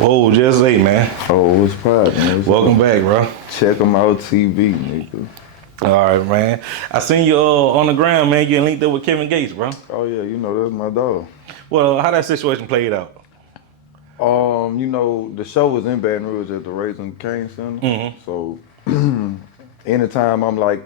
Whoa, just hey man. Oh, what's poppin'? Welcome back, bro. Check them out TV, nigga. All right, man. I seen you on the ground, man. You linked up with Kevin Gates, bro. Oh yeah, that's my dog. Well, how that situation played out? The show was in Baton Rouge at the Raising Cane Center. Mm-hmm. So anytime I'm like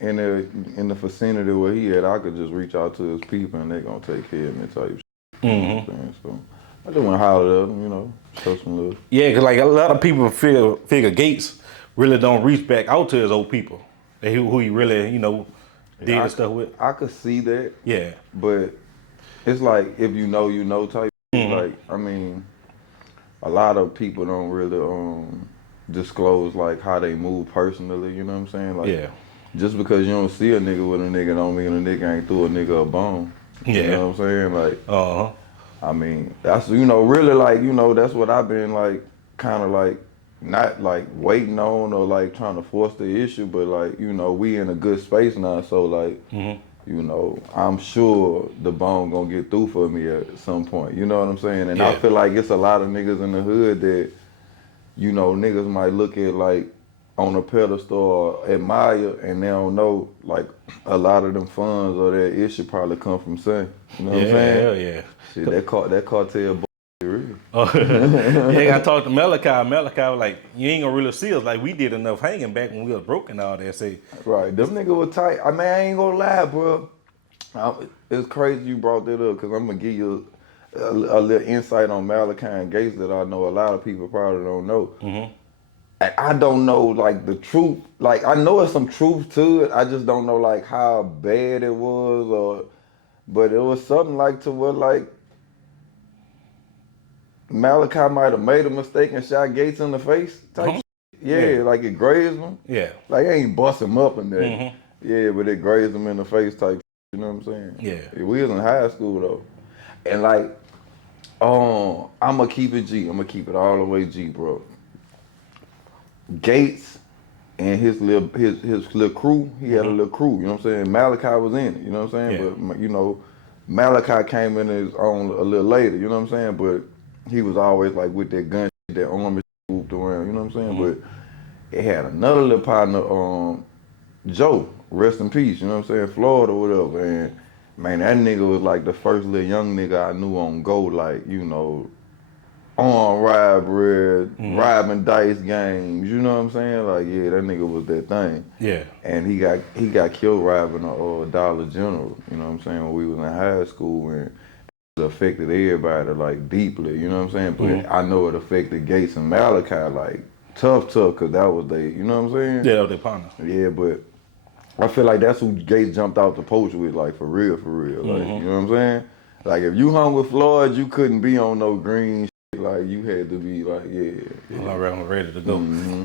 in the vicinity where he at, I could just reach out to his people and they gonna take care of me type shit. You know what I'm saying? So I just wanna holler at them, show some love. Yeah, cause like a lot of people figure Gates really don't reach back out to his old people. Who he really, did and stuff with. I could see that. Yeah. But it's like if you know type. Mm-hmm. Like, I mean, a lot of people don't really disclose like how they move personally, you know what I'm saying? Like, yeah. Just because you don't see a nigga with a nigga don't mean a nigga ain't threw a nigga a bone. Yeah. You know what I'm saying? Like, I mean, that's really like, that's what I've been like kinda like not like waiting on or like trying to force the issue, but like, we in a good space now, so like I'm sure the bone gonna get through for me at some point. You know what I'm saying? And I feel like it's a lot of niggas in the hood that, niggas might look at like on a pedestal or admire, and they don't know like a lot of them funds or that issue probably come from Son. You know what I'm saying? Hell yeah. Shit, that cartel real. Yeah, I gotta talk to Malachi. Malachi was like, you ain't gonna really see us like we did enough hanging back when we was broke and all that. Say, right, them niggas was tight. I mean, I ain't gonna lie, bro. It's crazy you brought that up because I'm gonna give you a little insight on Malachi and Gates that I know a lot of people probably don't know. Mm-hmm. And I don't know like the truth. Like I know it's some truth to it. I just don't know like how bad it was, but it was something like to where like Malachi might have made a mistake and shot Gates in the face type shit. Yeah, like it grazed him. Yeah. Like it ain't bust him up in there. Mm-hmm. Yeah, but it grazed him in the face type shit, you know what I'm saying? Yeah. We was in high school though. And like, I'ma keep it G. I'ma keep it all the way G, bro. Gates and his little crew, he had a little crew, you know what I'm saying? Malachi was in it, you know what I'm saying? Yeah. But Malachi came in his own a little later, you know what I'm saying? But he was always like with that gun, that arm whooped around, you know what I'm saying? Mm-hmm. But it had another little partner, Joe, rest in peace, you know what I'm saying? Florida or whatever. And man, that nigga was like the first little young nigga I knew on go, like, on robbery, robbing dice games, you know what I'm saying? Like, yeah, that nigga was that thing. Yeah. And he got killed robbing a Dollar General, you know what I'm saying, when we was in high school, and it affected everybody like deeply, you know what I'm saying? But I know it affected Gates and Malachi like tough, cause that was they, you know what I'm saying? Yeah, that was their partner. Yeah, but I feel like that's who Gates jumped out the poach with, like for real, like, you know what I'm saying? Like if you hung with Floyd, you couldn't be on no green shit. Like you had to be like, I'm ready to go.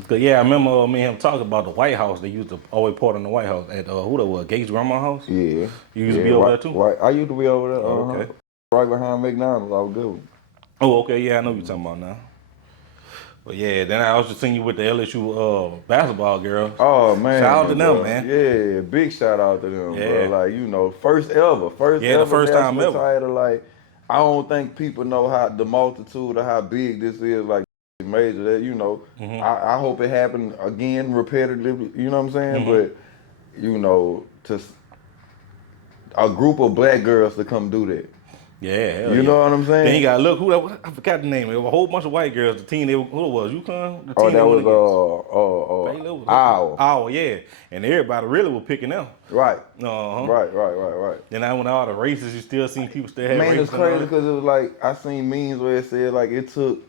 Cause I remember me and him talking about the White House. They used to always part in the White House at who that was, Gates' grandma's house. Yeah. You used to be over there too. Right, I used to be over there. Okay. Right behind McDonald's. I was good. Oh, okay. Yeah, I know what you're talking about now. But yeah, then I also seen you with the LSU basketball girls. Oh man. Shout out to them, bro. man. Yeah, big shout out to them, Yeah. bro. Like, first ever. The first time ever. Title, like, I don't think people know how the multitude of how big this is, like major. That I hope it happened again repetitively, you know what I'm saying? But to a group of black girls to come do that. Yeah, you know what I'm saying? Then you got I forgot the name. It was a whole bunch of white girls. The team, who it was? UConn? The team that was Owl, yeah. And everybody really was picking them. Right. Uh-huh. Right. Then I went all the races. You still seen people still have races. Man, it's crazy because it was like I seen memes where it said like it took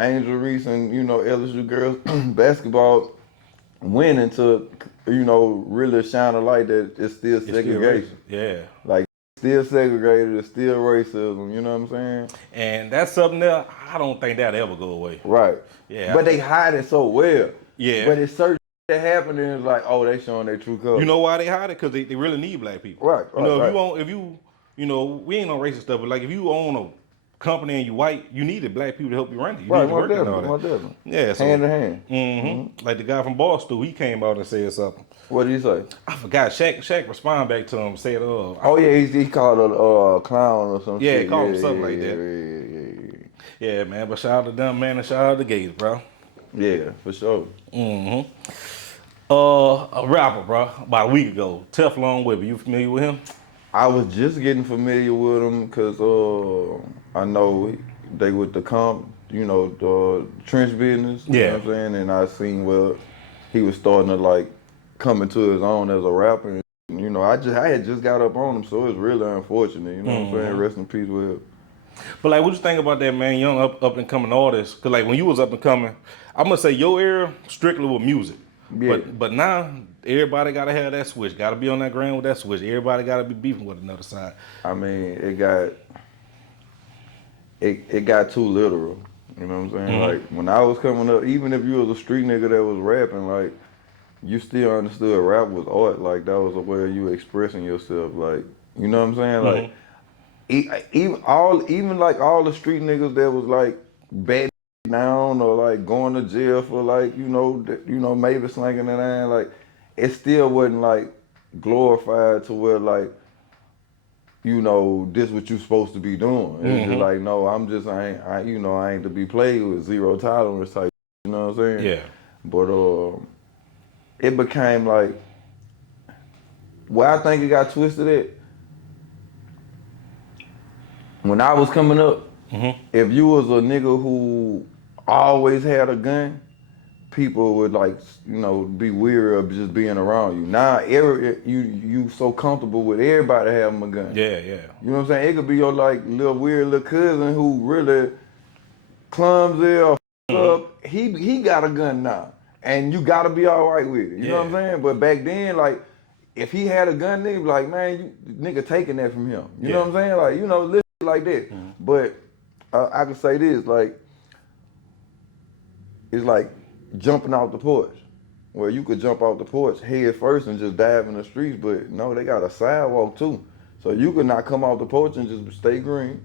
Angel Reese and LSU girls basketball winning to really shine a light that it's still segregation. Yeah. Like still segregated, it's still racism, you know what I'm saying? And that's something that I don't think that'll ever go away. Right. Yeah. But they hide it so well. Yeah. But it's certain that happened and it's like, oh, they showing their true colors. You know why they hide it? Because they really need black people. Right. If you we ain't on racist stuff, but like if you own a company and you white, you needed black people to help you run it. You need to work and all that. Yeah. So, hand in hand. Mm-hmm. Like the guy from Boston, he came out and said something. What did he say? I forgot. Shaq responded back to him and said, he called a clown or something. Yeah, he called him something like that. Yeah. Yeah, man. But shout out to them, man, and shout out to Gators, bro. Yeah, for sure. A rapper, bro, about a week ago, Teflon Whipper. You familiar with him? I was just getting familiar with him because I know they with the the trench business. You know what I'm saying? And I seen where he was starting to like come into his own as a rapper. And, you know, I had just got up on him, so it's really unfortunate. You know what I'm saying? Rest in peace with him. But like, what you think about that, man? Young up and coming artist? Cause like when you was up and coming, I'm gonna say your era strictly with music. Yeah. But now everybody gotta have that switch. Gotta be on that ground with that switch. Everybody gotta be beefing with another side. I mean, it got too literal. You know what I'm saying? Like when I was coming up, even if you was a street nigga that was rapping, like you still understood rap was art. Like that was a way of you expressing yourself. Like you know what I'm saying? Like even all the street niggas that was like bad down or like going to jail for like maybe slanging it in, like it still wasn't like glorified to where like this what you supposed to be doing. It's just like no, I ain't to be played with, zero tolerance type. You know what I'm saying? Yeah. But it became like where I think it got twisted at. When I was coming up, if you was a nigga who always had a gun, people would like, be weary of just being around you. Now, you so comfortable with everybody having a gun. Yeah, yeah. You know what I'm saying? It could be your like little weird little cousin who really clumsy or up. He got a gun now, and you gotta be all right with it. You know what I'm saying? But back then, like, if he had a gun, nigga, be like, man, nigga taking that from him. You know what I'm saying? Like, listen like that. But I can say this, like, it's like jumping off the porch, where you could jump off the porch head first and just dive in the streets, but no, they got a sidewalk too. So you could not come off the porch and just stay green,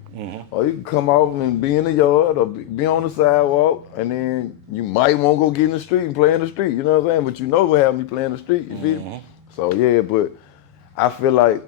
or you can come out and be in the yard or be on the sidewalk, and then you might want to go get in the street and play in the street, you know what I'm saying? But what have me play in the street, you feel me? So yeah, but I feel like,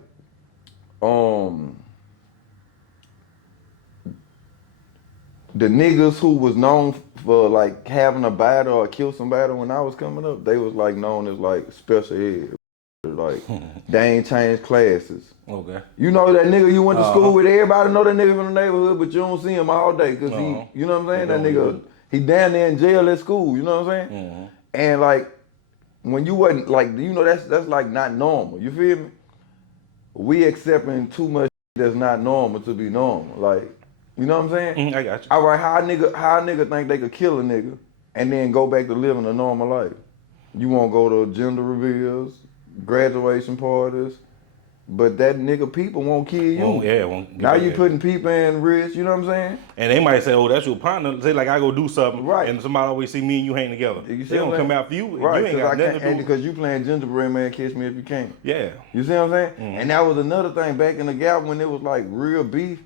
the niggas who was known for like having a battle or kill somebody when I was coming up, they was like known as like special ed. Like they ain't changed classes. Okay. You know that nigga you went to school with, everybody know that nigga from the neighborhood, but you don't see him all day because he, you know what I'm saying? That nigga, he down there in jail at school, you know what I'm saying? And like, when you wasn't like, that's like not normal, you feel me? We accepting too much that's not normal to be normal, like, you know what I'm saying? I got you. All right, how a nigga think they could kill a nigga and then go back to living a normal life? You won't go to gender reveals, graduation parties, but that nigga people won't kill you. Won't now you putting people in risk, you know what I'm saying? And they might say, oh, that's your partner. Say like I go do something, right? And somebody always see me and you hang together. They don't come after you, right? You ain't got nothing to do. Because you playing gingerbread man, catch me if you can. Yeah. You see what I'm saying? And that was another thing back in the Gap when it was like real beef.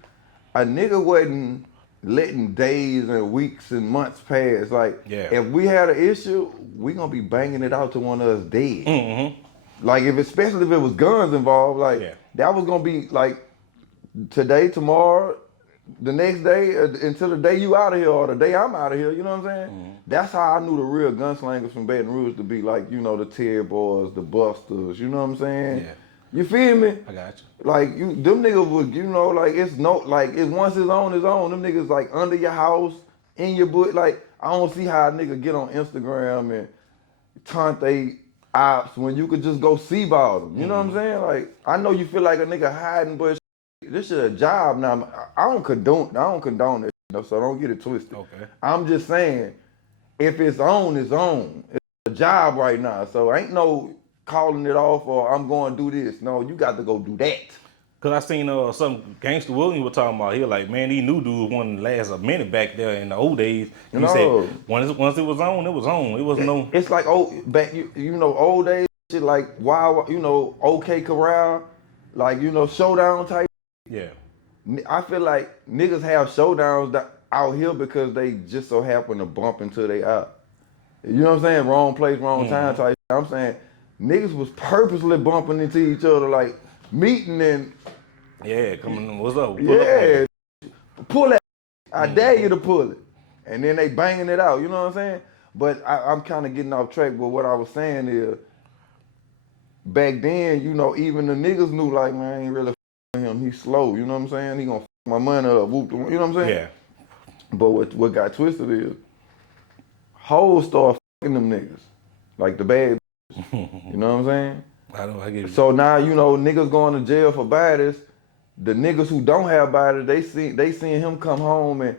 A nigga wasn't letting days and weeks and months pass. Like, if we had an issue, we gonna be banging it out to one of us dead. Like, especially if it was guns involved, like, that was gonna be like today, tomorrow, the next day, until the day you out of here or the day I'm out of here, you know what I'm saying? That's how I knew the real gunslingers from Baton Rouge to be, like, the Terry Boys, the Busters, you know what I'm saying? Yeah. You feel me? I got you. Like, them niggas would, like, it's once it's on, it's on. Them niggas, like, under your house, in your book. Like, I don't see how a nigga get on Instagram and taunt they ops when you could just go see about them. You know what I'm saying? Like, I know you feel like a nigga hiding, but this shit a job now. I don't condone it, so don't get it twisted. Okay. I'm just saying, if it's on, it's on. It's a job right now, so ain't no calling it off or I'm going to do this. No, you got to go do that. Cause I seen some Gangsta Williams was talking about here, like, man, these new dudes wouldn't last a minute back there in the old days. And he said once it was on, it was on. It was no. It's like back old days shit, like wild, OK Corral, like showdown type. Yeah. I feel like niggas have showdowns out here because they just so happen to bump into they out. You know what I'm saying? Wrong place, wrong time type. I'm saying niggas was purposely bumping into each other, like meeting and coming. What's up? Pull that I dare you to pull it. And then they banging it out, you know what I'm saying? But I'm kind of getting off track, but what I was saying is, back then, you know, even the niggas knew, like, man, I ain't really with him. He's slow, you know what I'm saying? He gonna my money up, whoop, you know what I'm saying? Yeah. But what got twisted is, hoes start fucking them niggas. Like the bad bitches, you know what I'm saying? I get you. So now, you know, niggas going to jail for bodies. The niggas who don't have bodies, they seeing him come home, and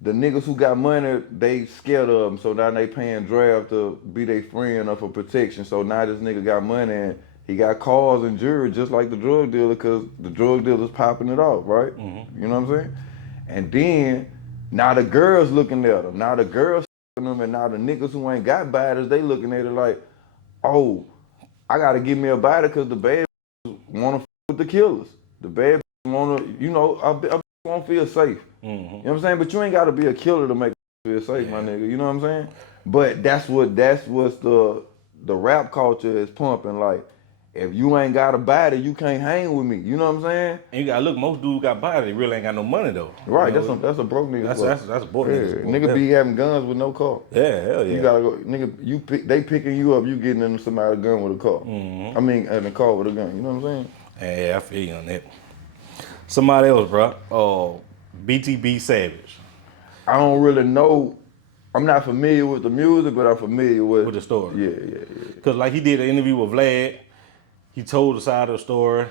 the niggas who got money, they scared of him. So now they paying draft to be their friend or for protection. So now this nigga got money and he got cars and jewelry just like the drug dealer, because the drug dealer's popping it off, right? Mm-hmm. You know what I'm saying? And then now the girls looking at him. Now the girls them, and now the niggas who ain't got bodies, they looking at it like, oh, I gotta give me a body because the bad wanna f with the killers. The bad wanna, you know, I won't feel safe. Mm-hmm. You know what I'm saying? But you ain't gotta be a killer to make feel safe, my nigga. You know what I'm saying? But that's what's the rap culture is pumping. Like, if you ain't got a body, you can't hang with me. You know what I'm saying? And you gotta look, most dudes got body, they really ain't got no money though. Right, You know? that's a broke nigga. That's a broke nigga. Yeah, nigga be having guns with no car. Yeah, hell yeah. You gotta go, nigga. They picking you up. You getting in somebody's gun with a car. Mm-hmm. I mean, in a car with a gun. You know what I'm saying? Yeah, I feel you on that. Somebody else, bro. BTB Savage. I don't really know. I'm not familiar with the music, but I'm familiar with the story. Yeah. Cause like he did an interview with Vlad. He told the side of the story.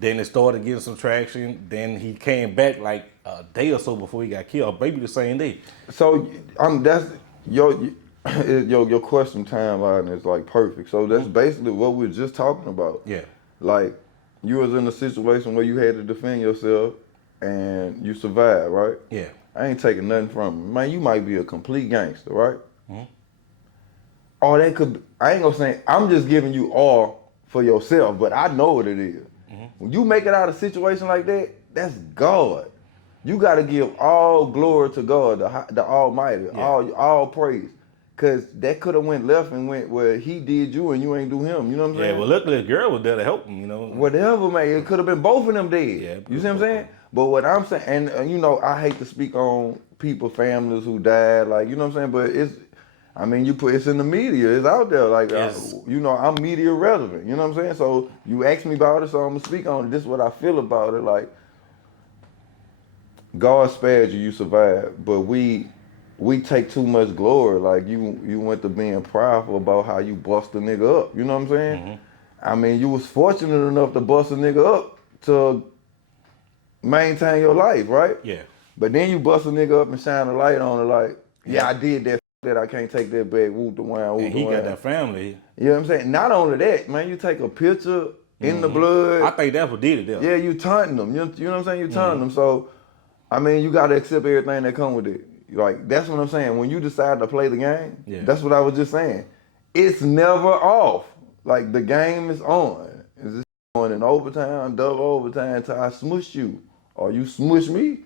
Then it started getting some traction. Then he came back like a day or so before he got killed, maybe the same day. So that's your question timeline is like perfect. So that's basically what we were just talking about. Yeah. Like, you was in a situation where you had to defend yourself and you survived, right? Yeah. I ain't taking nothing from you. Man, you might be a complete gangster, right? Mm-hmm. Or that could, I ain't gonna say, I'm just giving you all for yourself, but I know what it is. Mm-hmm. When you make it out of a situation like that, that's God. You gotta give all glory to God, the Almighty, all praise. Cause that could have went left and went where he did you and you ain't do him. You know what I'm saying? Yeah, well, luckily the girl was there to help him, you know. Whatever, man. It could have been both of them dead. Yeah, you see what I'm saying? But what I'm saying, and you know, I hate to speak on people, families who died, like, you know what I'm saying? But it's in the media. It's out there. Like, Yes. you know, I'm media relevant. You know what I'm saying? So you asked me about it, so I'm going to speak on it. This is what I feel about it. Like, God spared you, you survived. But we take too much glory. Like, you went to being prideful about how you bust a nigga up. You know what I'm saying? Mm-hmm. I mean, you was fortunate enough to bust a nigga up to maintain your life, right? Yeah. But then you bust a nigga up and shine a light on it like, I did that I can't take that back, whoop the wine, whoop And the he wine. got that family. You know what I'm saying? Not only that, man, you take a picture in the blood. I think that's what did it there. Yeah, you taunting them. You know what I'm saying? You taunting them. So, I mean, you got to accept everything that come with it. Like, that's what I'm saying. When you decide to play the game, that's what I was just saying. It's never off. Like, the game is on. It's just on in overtime, double overtime until I smush you. Or you smush me.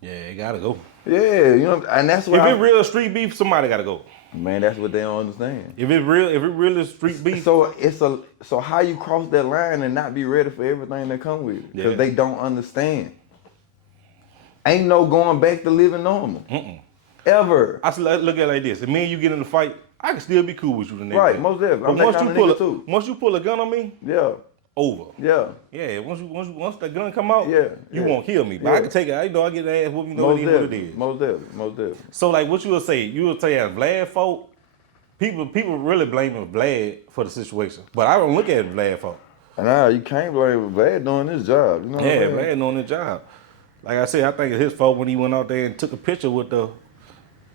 Yeah, it gotta go. Yeah, you know, and that's why. If it's real street beef, somebody gotta go. Man, that's what they don't understand. If it really is street beef. So how you cross that line and not be ready for everything that come with it? Because they don't understand. Ain't no going back to living normal. Ever. I look at it like this. If me and you get in a fight, I can still be cool with you the next Right, day. most definitely. But I'm that kind of nigga too. once you pull a gun on me, Yeah. over. Yeah. Yeah, once that gun come out, Yeah, you yeah. won't kill me. But I can take it. I get the ass whooping, you know what it is. Most definitely. So like what you would say as Vlad fault, people really blaming Vlad for the situation. But I don't look at it Vlad fault. Nah, you can't blame Vlad doing his job. You know what I'm saying? Vlad doing his job. Like I said, I think it's his fault when he went out there and took a picture with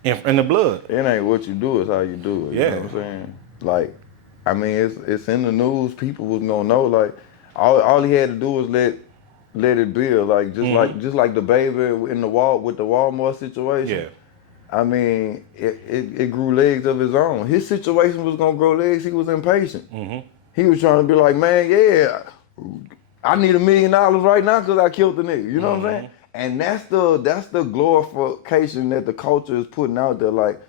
in the blood. It ain't what you do, it's how you do it. You know what I'm saying? Like, I mean, it's in the news. People was gonna know. Like, all he had to do was let it build. Like, just like the baby in the wall with the Walmart situation. Yeah. I mean, it grew legs of his own. His situation was gonna grow legs. He was impatient. Mm-hmm. He was trying to be like, man, I need $1 million right now because I killed the nigga. You know what I'm saying? And that's the glorification that the culture is putting out there. Like,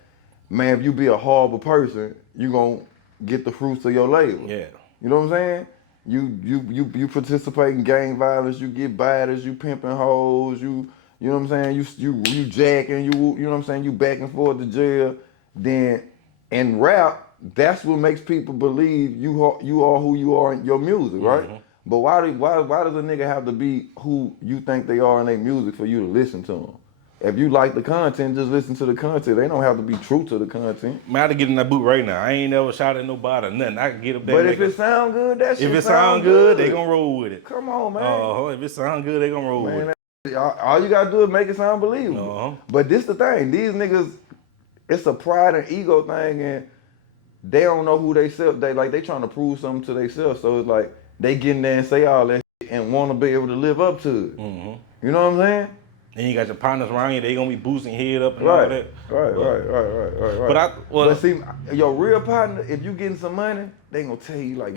man, if you be a horrible person, you gonna get the fruits of your labor. Yeah. You know what I'm saying? You participate in gang violence, you get bodies, you pimping hoes, you you know what I'm saying, you jacking, you know what I'm saying, you back and forth to jail, then in rap, that's what makes people believe you are who you are in your music, right? Mm-hmm. But why does a nigga have to be who you think they are in their music for you to listen to them? If you like the content, just listen to the content. They don't have to be true to the content. Man, I to get in that boot right now. I ain't never shot at nobody or nothing. I can get up there. But if it sound good, that shit if it sound good, they gonna roll with it. Come on, man. If it sound good, they gonna roll with it. All you gotta do is make it sound believable. Uh-huh. But this the thing, these niggas, it's a pride and ego thing, and they don't know who they self. They trying to prove something to themselves. So it's like they get in there and say all that shit and want to be able to live up to it. Mm-hmm. You know what I'm saying? Then you got your partners around you. They gonna be boosting your head up and all that. Right. But see, your real partner, if you getting some money, they gonna tell you like,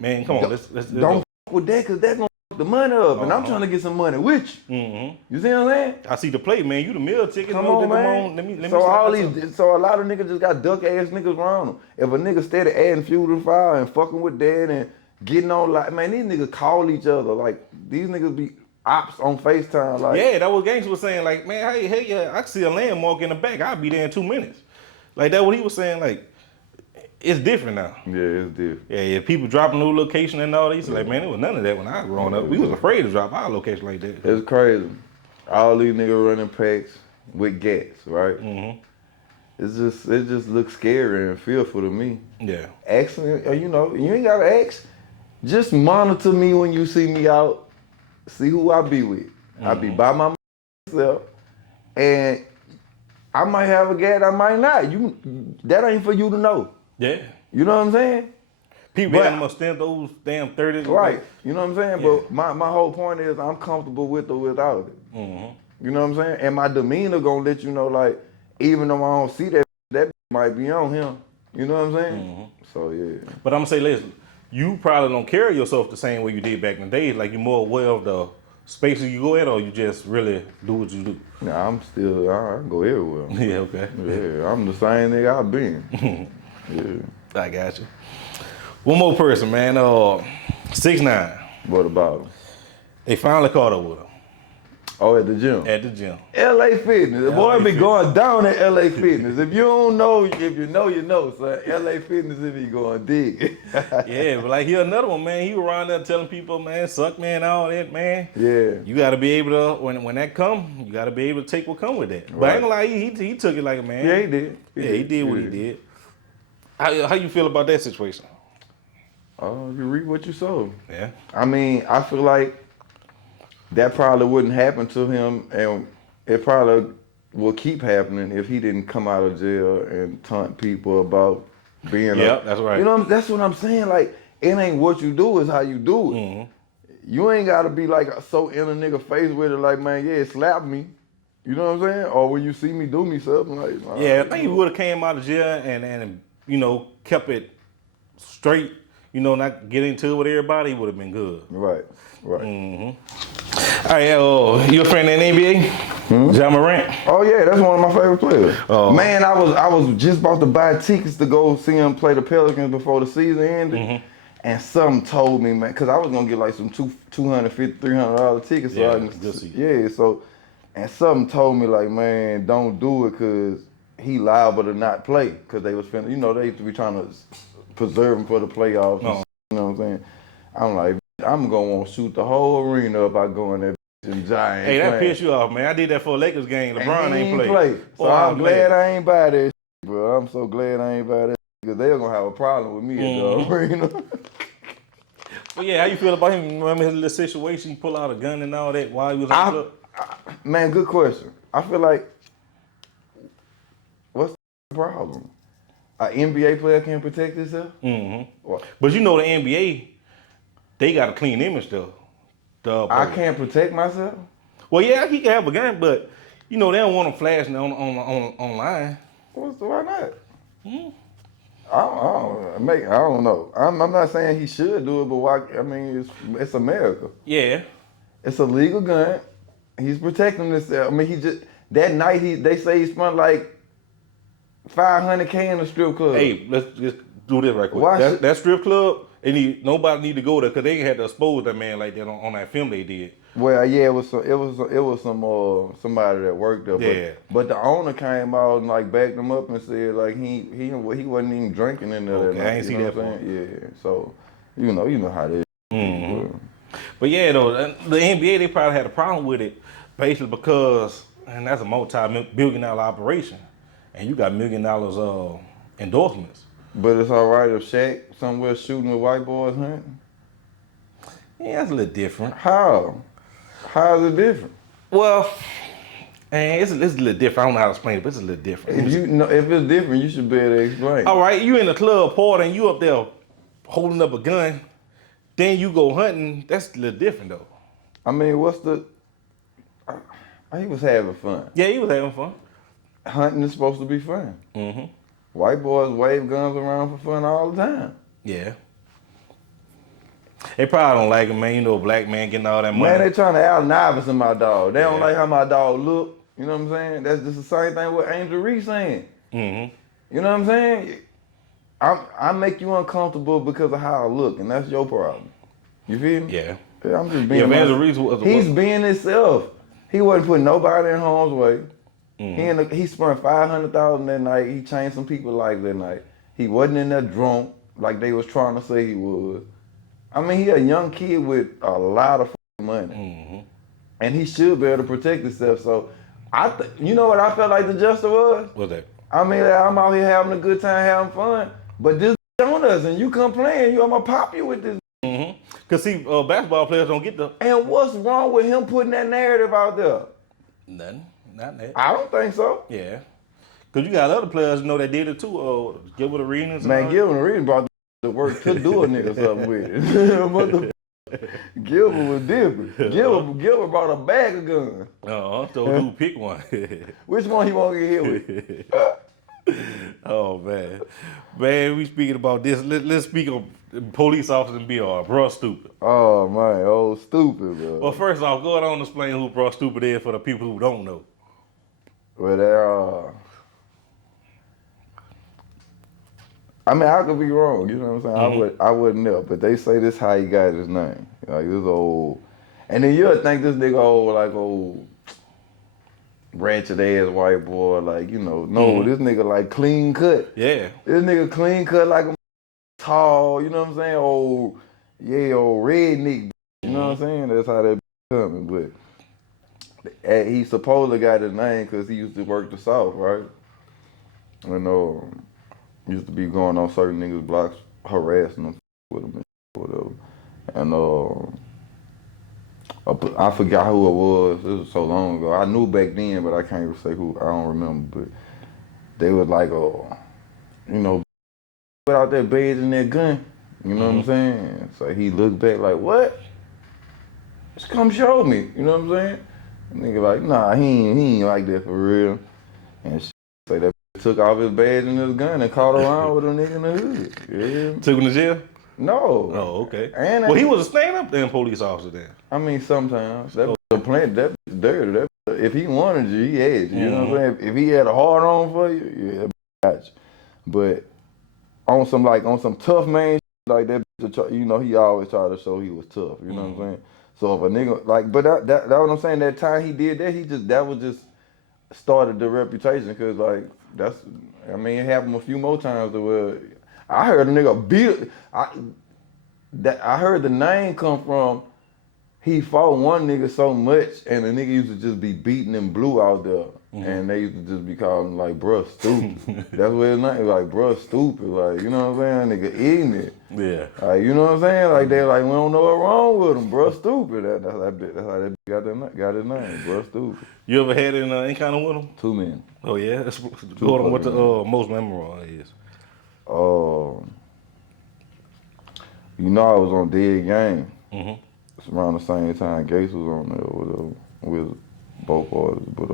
man, come on, let's don't fuck with that, cause that's gonna fuck the money up, and I'm trying to get some money with you. Mm-hmm. You see what I'm saying? I see the play, man. You the meal ticket. Come on, man. Let me so a lot of niggas just got duck ass niggas around them. If a nigga steady adding fuel to the fire and fucking with that and getting on like, man, these niggas call each other like these niggas be ops on FaceTime like. Yeah, that was Gangsta was saying like, man, hey, I see a landmark in the back. I'll be there in 2 minutes. Like that what he was saying like. It's different now. Yeah, it's different. Yeah, people dropping new location and all these. Like, man, it was none of that when I was growing up. We was afraid to drop our location like that. It's crazy. All these niggas running packs with gats, right? Mm-hmm. It just looks scary and fearful to me. Yeah. Asking, you know, you ain't gotta ask. Just monitor me when you see me out. See who I be with. I be by myself, and I might have a gat, I might not. That ain't for you to know. Yeah. You know what I'm saying? People got them stand those damn 30s. Right. You know what I'm saying? Yeah. But my whole point is I'm comfortable with or without it. Mm-hmm. You know what I'm saying? And my demeanor gonna let you know, like, even though I don't see that might be on him. You know what I'm saying? Mm-hmm. So yeah. But I'm gonna say, listen, you probably don't carry yourself the same way you did back in the days. Like you're more aware of the spaces you go in, or you just really do what you do. Nah, I go everywhere. Yeah, okay. Yeah, I'm the same nigga I've been. Yeah. I got you. One more person, man. 6ix9ine. What about him? They finally caught up with him Oh, at the gym. at the gym. LA Fitness. The boy be Fitness. going down at LA Fitness. If you don't know, if you know, you know. So LA Fitness, if he going dig. Yeah, but like here another one, man. He was around there telling people, man, suck, man, all that, man. Yeah. You got to be able to when that come, you got to be able to take what come with that. But I ain't gonna lie, he took it like a man. Yeah, he did. He did what he did. How you feel about that situation? You reap what you sow. Yeah. I mean, I feel like that probably wouldn't happen to him, and it probably will keep happening if he didn't come out of jail and taunt people about being. Yeah, that's right. You know, that's what I'm saying. Like, it ain't what you do, it's how you do it. Mm-hmm. You ain't gotta be like so in a nigga face with it, like, man, yeah, slap me. You know what I'm saying? Or when you see me do me something, like, Yeah, I think he would have came out of jail and you know kept it straight. You know, not get into it with everybody. He would have been good. Right. Mm-hmm. All right, you a fan of the NBA? Ja Morant. Oh yeah, that's one of my favorite players. Oh. Man, I was just about to buy tickets to go see him play the Pelicans before the season ended. And something told me, man, because I was gonna get like some $250, $300 tickets. Yeah, So I can, good seat. yeah, so, and something told me like, man, don't do it because he liable to not play because they was finna, you know, they used to be trying to preserve him for the playoffs. Oh. You know what I'm saying? I'm like, I'm gonna want to shoot the whole arena up by going there and Giant. Hey, that pissed you off, man. I did that for a Lakers game. LeBron ain't play. So I'm glad I ain't buy that shit, bro. I'm so glad I ain't buy that because they're gonna have a problem with me at the arena. Well, yeah, how you feel about him? Remember his little situation? He pull out a gun and all that while he was on the club? Man, good question. I feel like, what's the problem? An NBA player can't protect himself? Mm-hmm. But you know the NBA, they got a clean image though. I can't protect myself? Well, yeah, he can have a gun, but you know they don't want him flashing online. Why not? I don't know. I'm not saying he should do it, but why? I mean, it's America. Yeah. It's a legal gun. He's protecting himself. I mean, that night they say he spent like $500K in a strip club. Hey, let's just do this right quick. Why That strip club, Nobody need to go there because they had to expose that man like that on that film they did. Well, yeah, it was some somebody that worked there. Yeah. But the owner came out and like backed him up and said like he wasn't even drinking in there. Okay, that night, I ain't see that part. Yeah. So you know how that. Mm-hmm. But yeah, though the NBA they probably had a problem with it, basically because and that's a multi-billion-dollar operation, and you got $1 million endorsements. But it's all right if Shaq somewhere shooting with white boys hunting. Yeah, that's a little different. How? How is it different? Well, and it's a little different. I don't know how to explain it, but it's a little different. If it's different, you should be able to explain. All right, you in a club party and you up there holding up a gun, then you go hunting. That's a little different though. I mean, he was having fun. Yeah, he was having fun. Hunting is supposed to be fun. Mm-hmm. White boys wave guns around for fun all the time. Yeah. They probably don't like him, man. You know, a black man getting all that money. Man, they trying to Al Iverson my dog. They don't Yeah. like how my dog look. You know what I'm saying? That's just the same thing with Angel Reese saying. Mm-hmm. You know what I'm saying? I make you uncomfortable because of how I look, and that's your problem. You feel me? Yeah. Yeah, I'm just being. Angel Reese was He's being himself. He wasn't putting nobody in harm's way. Mm-hmm. He spent $500,000 that night. He changed some people's life that night. He wasn't in there drunk like they was trying to say he was. I mean, he a young kid with a lot of money, Mm-hmm. and he should be able to protect himself. So, you know what I felt like the justice was? What's that? I mean, I'm out here having a good time, having fun, but this on us, and you come playing, I'm gonna pop you with this. Mm-hmm. Cause see, basketball players don't get the And what's wrong with him putting that narrative out there? nothing. Not that. I don't think so. Yeah. Cause you got other players, you know, that did it too. Gilbert Arenas. Man, Gilbert Arenas brought the work to do a nigga something with it. Gilbert was different. Gilbert brought a bag of guns. So dude, pick one. Which one he want to get hit with? Oh man, we speaking about this. Let's speak of police officer and BR, bro. Stupid. Oh man, old stupid, bro. Well, first off, go ahead on and explain who bro stupid is for the people who don't know. Well, they're. I mean, I could be wrong. You know what I'm saying? Mm-hmm. I wouldn't know, but they say this how he got his name. Like this old, and then you'll think this nigga old ratchet ass white boy. Like this nigga like clean cut. Yeah. This nigga clean cut like a tall. You know what I'm saying? Old redneck. You know what I'm saying? That's how that coming. But he supposedly got his name because he used to work the South, right? And used to be going on certain niggas' blocks, harassing them with them and whatever. And I forgot who it was. It was so long ago. I knew back then, but I can't say who. I don't remember. But they was like, put out that badge and that gun. You know what I'm saying? So he looked back like, what? Just come show me. You know what I'm saying? And nigga like, nah, he ain't like that for real. And say that took off his badge and his gun and caught around with a nigga in the hood. Yeah. Took him to jail? No. Oh, okay. And he was a stand-up then police officer then. I mean, sometimes that the plant that dirty. That if he wanted you, he had you. You know what I'm saying? If he had a hard on for you, yeah, got you. But on some tough man like that, he always tried to show he was tough. You know what I'm saying? So if a nigga but that what I'm saying. That time he did that, that was just started the reputation because it happened a few more times where I heard a nigga beat. I heard the name come from. He fought one nigga so much, and the nigga used to just be beating him blue out there, and they used to just be calling him like, bruh, stupid. That's what his name was, like, bruh, stupid. Like, you know what I'm saying? Nigga ignorant. Yeah. Like, you know what I'm saying? Like, they like, we don't know what's wrong with him, bruh, stupid. That's how that got his name, bruh, stupid. You ever had any kind of with him? 2 men. Oh yeah. Go on what the most memorable is. I was on Dead Game. Mm-hmm. It's around the same time Gates was on there with both artists. But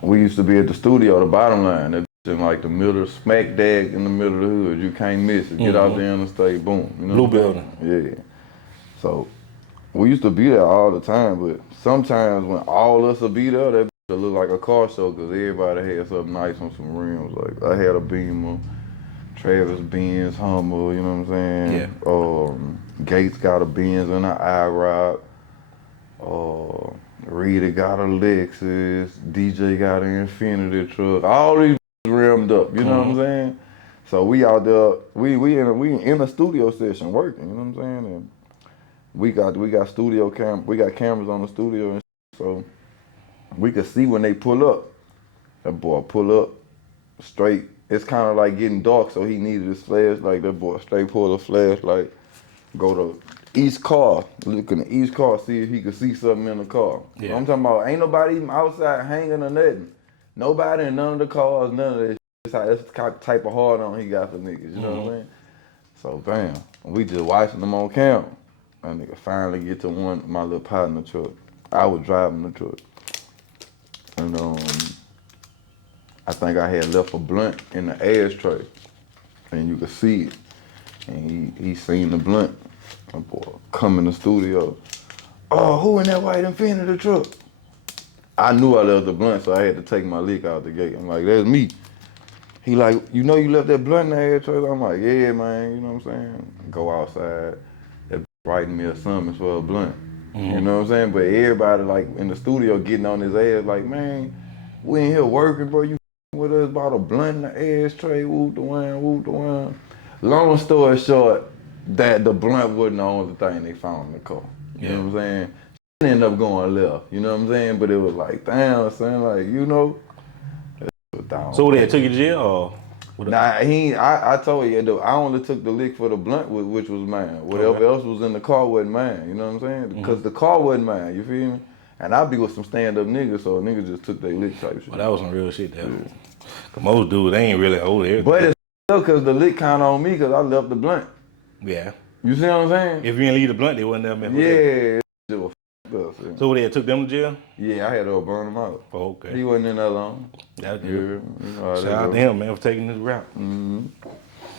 we used to be at the studio, the bottom line, that in like the middle, smack dab in the middle of the hood. You can't miss it. Get out there on the stage, boom. You know Blue what I'm building. saying? Yeah. So we used to be there all the time, but sometimes when all of us would be there, that it looked like a car show because everybody had something nice on some rims. Like I had a Beamer, Travis Benz Hummer, you know what I'm saying? Gates got a Benz and an IROC. Rita got a Lexus. DJ got an Infinity truck. All these rimmed up, you know what I'm saying? So we out there, we in a studio session working, you know what I'm saying? And we got studio we got cameras on the studio and so we could see when they pull up. That boy pull up straight. It's kind of like getting dark, so he needed his flashlight. That boy straight pull a flashlight, go to each car, look in the each car, see if he could see something in the car. Yeah. I'm talking about ain't nobody even outside hanging or nothing. Nobody in none of the cars, none of that. That's the type of hard on he got for niggas, you know what I mean? So bam, we just watching them on camera. That nigga finally get to my little partner truck. I was driving the truck. And I think I had left a blunt in the ashtray. And you could see it. And he seen the blunt. My boy come in the studio. Oh, who in that white Infinity truck? I knew I left the blunt, so I had to take my lick out the gate. I'm like, that's me. He like, you know you left that blunt in the ashtray? I'm like, yeah, man, you know what I'm saying? Go outside. That writing me a summons for a blunt. You know what I'm saying? But everybody like in the studio getting on his ass like, man, we in here working, bro. You with us about a blunt in the ashtray, whoop the one, whoop the one. Long story short, that the blunt wasn't the only thing they found in the car. You know what I'm saying? She ended up going left, you know what I'm saying? But it was like, damn, son, like, you know. So they took you to jail or? Nah, I told you, I only took the lick for the blunt, which was mine. Whatever else was in the car wasn't mine, you know what I'm saying? Because the car wasn't mine, you feel me? And I be with some stand-up niggas, so niggas just took their lick type shit. Well, that was some real shit, though. Cause most dudes, they ain't really old here. But it's because the lick kind of on me because I left the blunt. Yeah. You see what I'm saying? If you didn't leave the blunt, they wasn't there, man. Yeah. It was f***ed up. So they took them to jail? Yeah, I had to burn him out. Oh, okay. He wasn't in that long. That's good. Yeah. You know how Shout that out go. to him, man, for taking this route.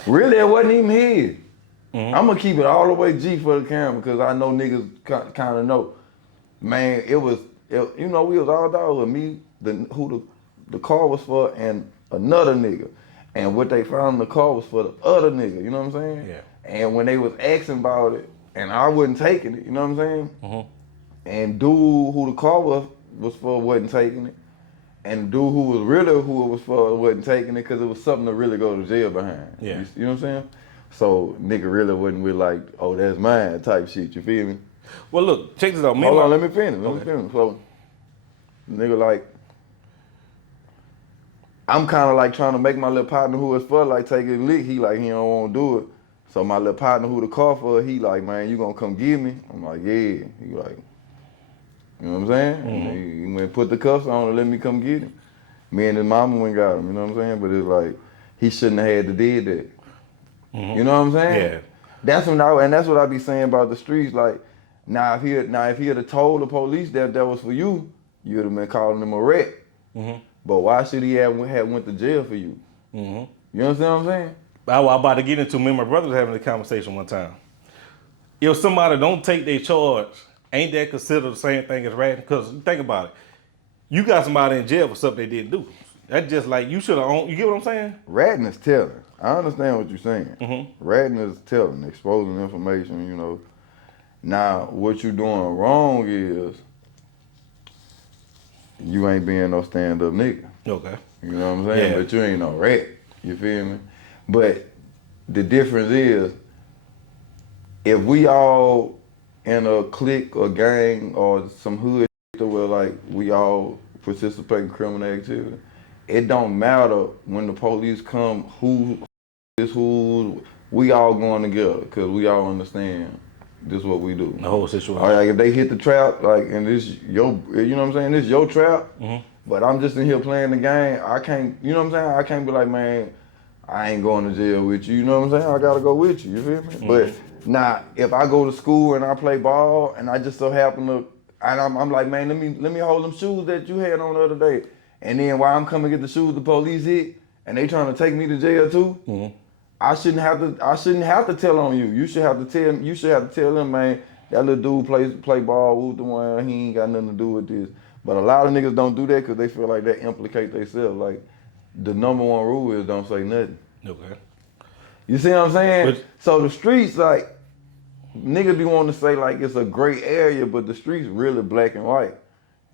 Really, it wasn't even his. I'm going to keep it all the way G for the camera because I know niggas kind of know. Man, you know, we was all down with me, who the car was for, and another nigga. And what they found in the car was for the other nigga, you know what I'm saying? Yeah. And when they was asking about it, and I wasn't taking it, you know what I'm saying? And dude who the car was for wasn't taking it. And dude who it was for wasn't taking it because it was something to really go to jail behind. Yeah. You know what I'm saying? So nigga really wasn't with like, oh, that's mine type shit, you feel me? Well, look, check this out. Hold on, let me finish. So, nigga, like, I'm kind of like trying to make my little partner who is for like take his lick. He like he don't want to do it. So my little partner who the car for, he like, man, you gonna come get me? I'm like, yeah. He like, you know what I'm saying? And he went put the cuffs on and let me come get him. Me and his mama went and got him. You know what I'm saying? But it's like he shouldn't have had to did that. You know what I'm saying? Yeah. That's what I be saying about the streets. Like, if he had told the police that was for you, you'd have been calling him a rat. But why should he have went to jail for you? You understand what I'm saying? I was about to get into me and my brother was having a conversation one time. If somebody don't take their charge, ain't that considered the same thing as ratting? Because think about it. You got somebody in jail for something they didn't do. That's just like you should have owned. You get what I'm saying? Ratting is telling. I understand what you're saying. Ratting is telling, exposing information, you know. Now, what you doing wrong is you ain't being no stand-up nigga. Okay. You know what I'm saying? Yeah. But you ain't no rat. You feel me? But the difference is, if we all in a clique or gang or some hood where like we all participate in criminal activity, it don't matter when the police come who is who. We all going together because we all understand this is what we do. The whole situation. All right, like if they hit the trap, like, and this you know what I'm saying? This your trap. But I'm just in here playing the game. I can't, you know what I'm saying? I can't be like, man, I ain't going to jail with you. You know what I'm saying? I gotta go with you. You feel me? But now, if I go to school and I play ball and I just so happen to, and I'm like, man, let me hold them shoes that you had on the other day. And then while I'm coming to get the shoes the police hit and they trying to take me to jail too, I shouldn't have to tell on you. You should have to tell them, man, that little dude play ball with the one, he ain't got nothing to do with this. But a lot of niggas don't do that because they feel like that implicate themselves. Like, the number one rule is don't say nothing. Okay. You see what I'm saying? But- So the streets, like, niggas be wanting to say like it's a gray area, but the streets really black and white.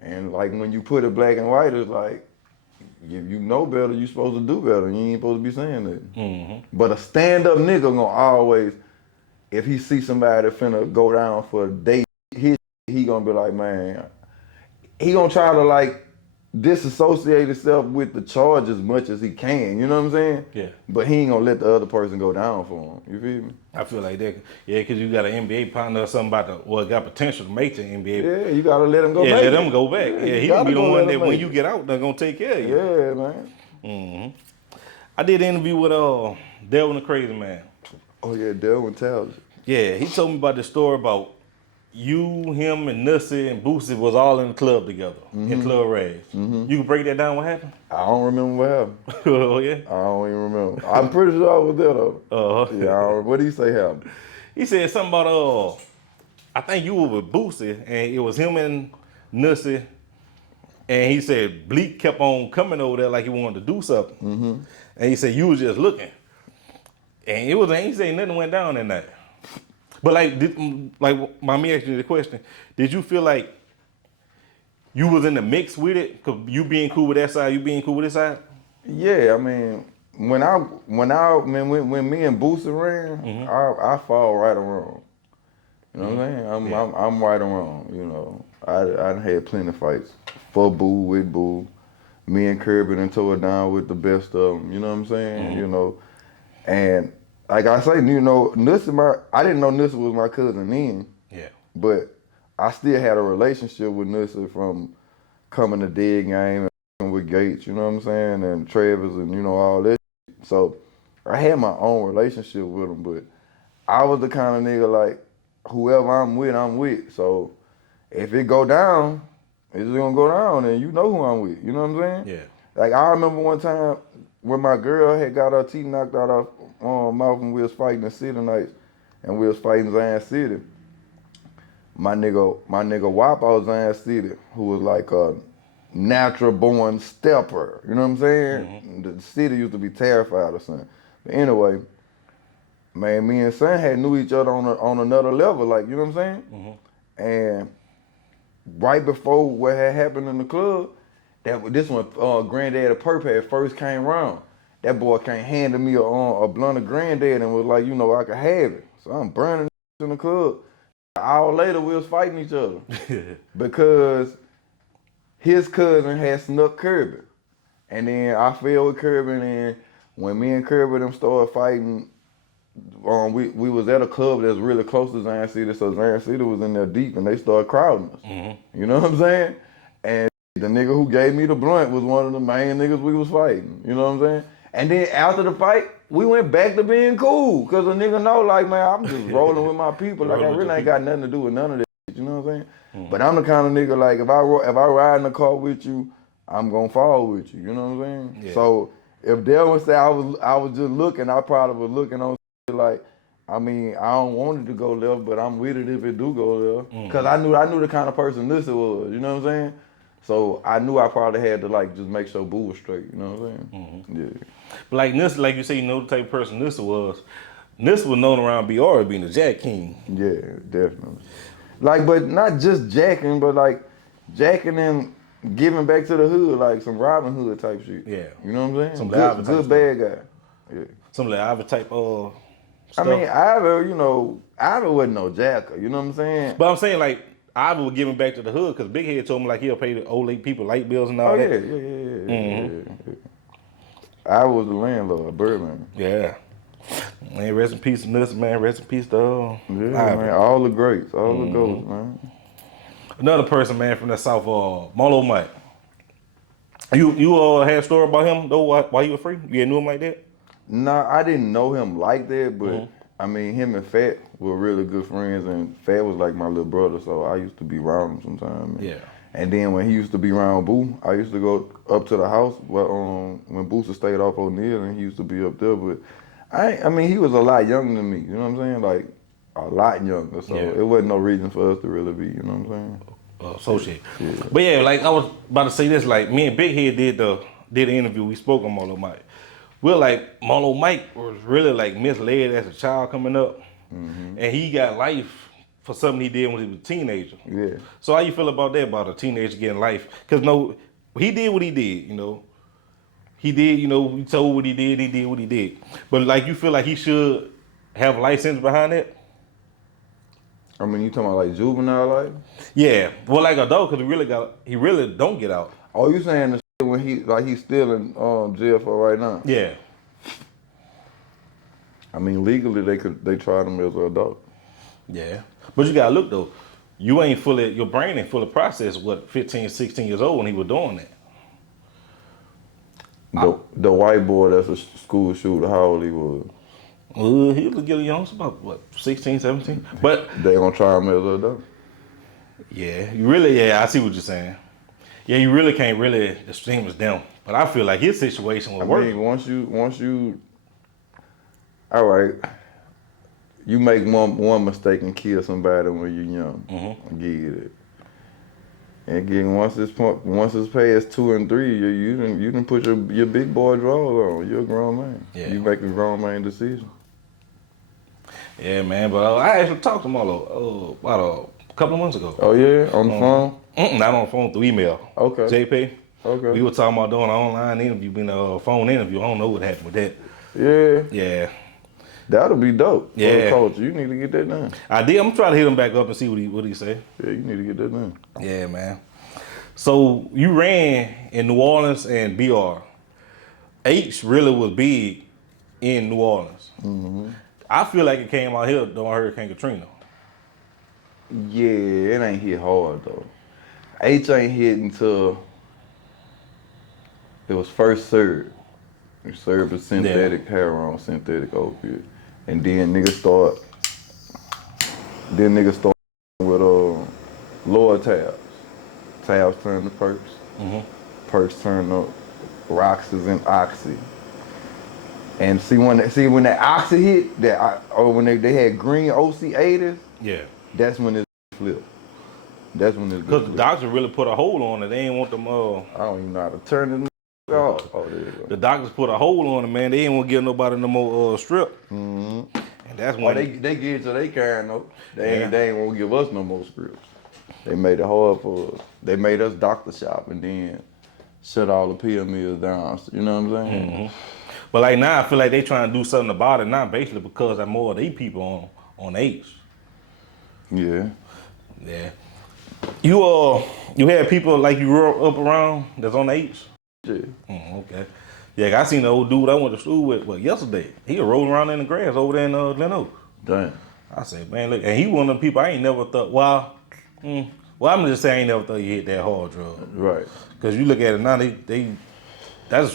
And like when you put it black and white, it's like if you know better, you supposed to do better. You ain't supposed to be saying that. Mm-hmm. But a stand-up nigga gonna always, if he see somebody finna go down for a date, he gonna be like, man, he gonna try to like disassociate himself with the charge as much as he can. You know what I'm saying? Yeah. But he ain't gonna let the other person go down for him. You feel me? I feel like that. Yeah, because you got an NBA partner or something got potential to make the NBA. Yeah, you gotta let him go Yeah, back. let him go back. Yeah, you he gonna gotta be the go one let that him when make you it. get out, they're gonna take care of you. Yeah, man. Mm-hmm. I did an interview with Delvin the Crazy Man. Oh yeah, Delvin Towers. Yeah, he told me about the story about you, him, and Nussie and Boosie was all in the club together, in Club Rags. You can break that down, what happened? I don't remember what happened. Oh, yeah? I don't even remember. I'm pretty sure I was there though. Uh-huh. Yeah, what did he say happened? He said something about, I think you were with Boosie, and it was him and Nussie, and he said Bleak kept on coming over there like he wanted to do something. And he said you was just looking. And it was, he said nothing went down that night. But like, mommy asked you the question, did you feel like you was in the mix with it? Cause you being cool with that side, you being cool with this side? Yeah, I mean, when me and Boosie ran, I fall right or wrong. You know what I'm saying? I'm right or wrong. You know, I done had plenty of fights for Boo, with Boo. Me and Kirby done tore it down with the best of them. You know what I'm saying? You know, and like I say, you know, I didn't know Nussie was my cousin then. Yeah. But I still had a relationship with Nussie from coming to Dead Game and with Gates, you know what I'm saying, and Travis and, you know, all that. So I had my own relationship with him, but I was the kind of nigga like, whoever I'm with. So if it go down, it's just gonna go down and you know who I'm with, you know what I'm saying? Yeah. Like I remember one time when my girl had got her teeth knocked out of mouth and we was fighting in City Nights and we was fighting Zion City. My nigga Wop out Zion City, who was like a natural born stepper, you know what I'm saying? The city used to be terrified of Son. But anyway, man, me and Son had knew each other on another level, like, you know what I'm saying? And right before what had happened in the club, this one Granddaddy Perp had first came around. That boy came handed me a blunt of Granddad and was like, you know, I could have it. So I'm burning in the club. An hour later, we was fighting each other because his cousin had snuck Kirby. And then I fell with Kirby, and then when me and Kirby them started fighting, we was at a club that's really close to Zion City, so Zion City was in there deep, and they started crowding us. You know what I'm saying? And the nigga who gave me the blunt was one of the main niggas we was fighting. You know what I'm saying? And then after the fight, we went back to being cool, cause the nigga know, like, man, I'm just rolling with my people. Like, I really ain't got nothing to do with none of this. You know what I'm saying? But I'm the kind of nigga, like, if I ride in the car with you, I'm gonna fall with you. You know what I'm saying? Yeah. So if Delvin said I was just looking, I probably was looking on like, I mean, I don't want it to go left, but I'm with it if it do go left. Cause I knew the kind of person Nussie was. You know what I'm saying? So I knew I probably had to like just make sure Boo was straight. You know what I'm saying? Yeah. But like Nussie, like you say, you know the type of person Nussie was. Nussie was known around BR as being a Jack King. Yeah, definitely. Like, but not just jacking, but like jacking and giving back to the hood, like some Robin Hood type shit. Yeah. You know what I'm saying? Some Ivan type good stuff. bad guy. Yeah. Some of the Ivor type stuff. I mean, Ivor wasn't no jacker. You know what I'm saying? But I'm saying like Ivor was giving back to the hood because Big Head told me like he'll pay the old late people light bills and all Oh that. yeah. I was the landlord, Birdman. Yeah. Man, rest in peace to Nussie, man. Rest in peace to Yeah, Ivor. man. All the greats, all the ghosts, man. Another person, man, from the South, Molo Mike. You had a story about him though while you were free? You knew him like that? Nah, I didn't know him like that, but I mean, him and Fat were really good friends, and Fat was like my little brother, so I used to be around him sometimes. Yeah. And then when he used to be around Boo, I used to go up to the house when Booster stayed off O'Neal, and he used to be up there. But I mean, he was a lot younger than me. You know what I'm saying? Like a lot younger, so Yeah. it wasn't no reason for us to really be. You know what I'm saying? Associate. Yeah. But yeah, like I was about to say this, like me and Big Head did the interview. We spoke on Molo Mike. Well, like Molo Mike was really like misled as a child coming up, and he got life for something he did when he was a teenager. Yeah. So how you feel about that? About a teenager getting life? Because no, he did what he did. You know, he did. You know, he told what he did. He did what he did. But like, you feel like he should have a license behind it? I mean, you talking about like juvenile life? Yeah. Well, like adult, because he really don't get out. Oh, you saying the shit when he's still in jail for right now? Yeah. I mean, legally they tried him as an adult. Yeah. But you gotta look though. Your brain ain't fully processed, 15, 16 years old when he was doing that. The white boy that's a school shooter, how old he was? He was getting young, about 16, 17. But They gonna try him as an adult. yeah, I see what you're saying. Yeah, you really can't really distinguish them. But I feel like his situation was I worse. mean, once you, all right, you make one mistake and kill somebody when you're young. I give you that. And again, once it's past 2 and 3, you done put your big boy drawers on. You're a grown man. Yeah. You make a grown man decision. Yeah, man. But I actually talked to Marlo about a couple of months ago. Oh yeah, on the phone. Not on the phone, through email. Okay. JP. Okay. We were talking about doing an online interview, being a phone interview. I don't know what happened with that. Yeah, Yeah. that'll be dope. For Yeah. the culture, you need to get that done. I did. I'm trying to hit him back up and see what he say. Yeah, you need to get that done. Yeah, man. So you ran in New Orleans and BR. H really was big in New Orleans. I feel like it came out here during Hurricane Katrina. Yeah, it ain't hit hard though. H ain't hit until it was first served. It served with synthetic heroin, synthetic opiate. And then niggas start with lower tabs. Tabs turn to perks. Perks turn to Roxas and Oxy. And see when that Oxy hit, when they had green OC80s, Yeah. that's when it flipped. That's when it's Because the doctor really put a hold on it. They ain't want them. I don't even know how to turn it off. Oh, there you go. The doctors put a hold on it, man. They ain't want to give nobody no more strip. And that's when They get to they kind though. Yeah. They ain't won't give us no more scripts. They made it hard for us. They made us doctor shop and then shut all the pill mills down. You know what I'm saying? But like now, I feel like they trying to do something about it now, basically because that more of these people on H. Yeah. Yeah. You had people like you grew up around that's on H. Yeah. Okay. Yeah, I seen the old dude I went to school with yesterday. He was rolling around in the grass over there in Glen Oaks. Damn. I said, man, look, and he one of the people I ain't never thought. Well, I'm just saying I ain't never thought you hit that hard drug. Right. Because you look at it now, that's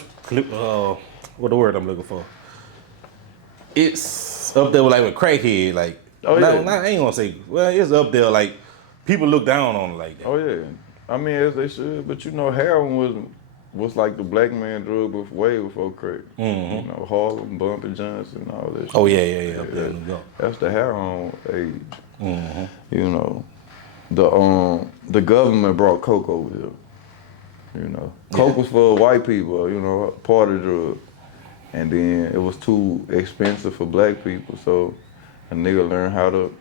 what the word I'm looking for. It's up there with crackhead, like. Oh, yeah. I ain't gonna say. Well, it's up there like people look down on it like that. Oh yeah. I mean, as they should, but heroin was like the black man drug way before crack. You know, Harlem, Bumpy Johnson, all that shit. Oh yeah. Up there in New York. That's the heroin age. You know, the government brought coke over here. You know, coke was for white people. You know, party drug, and then it was too expensive for black people. So a nigga learned how to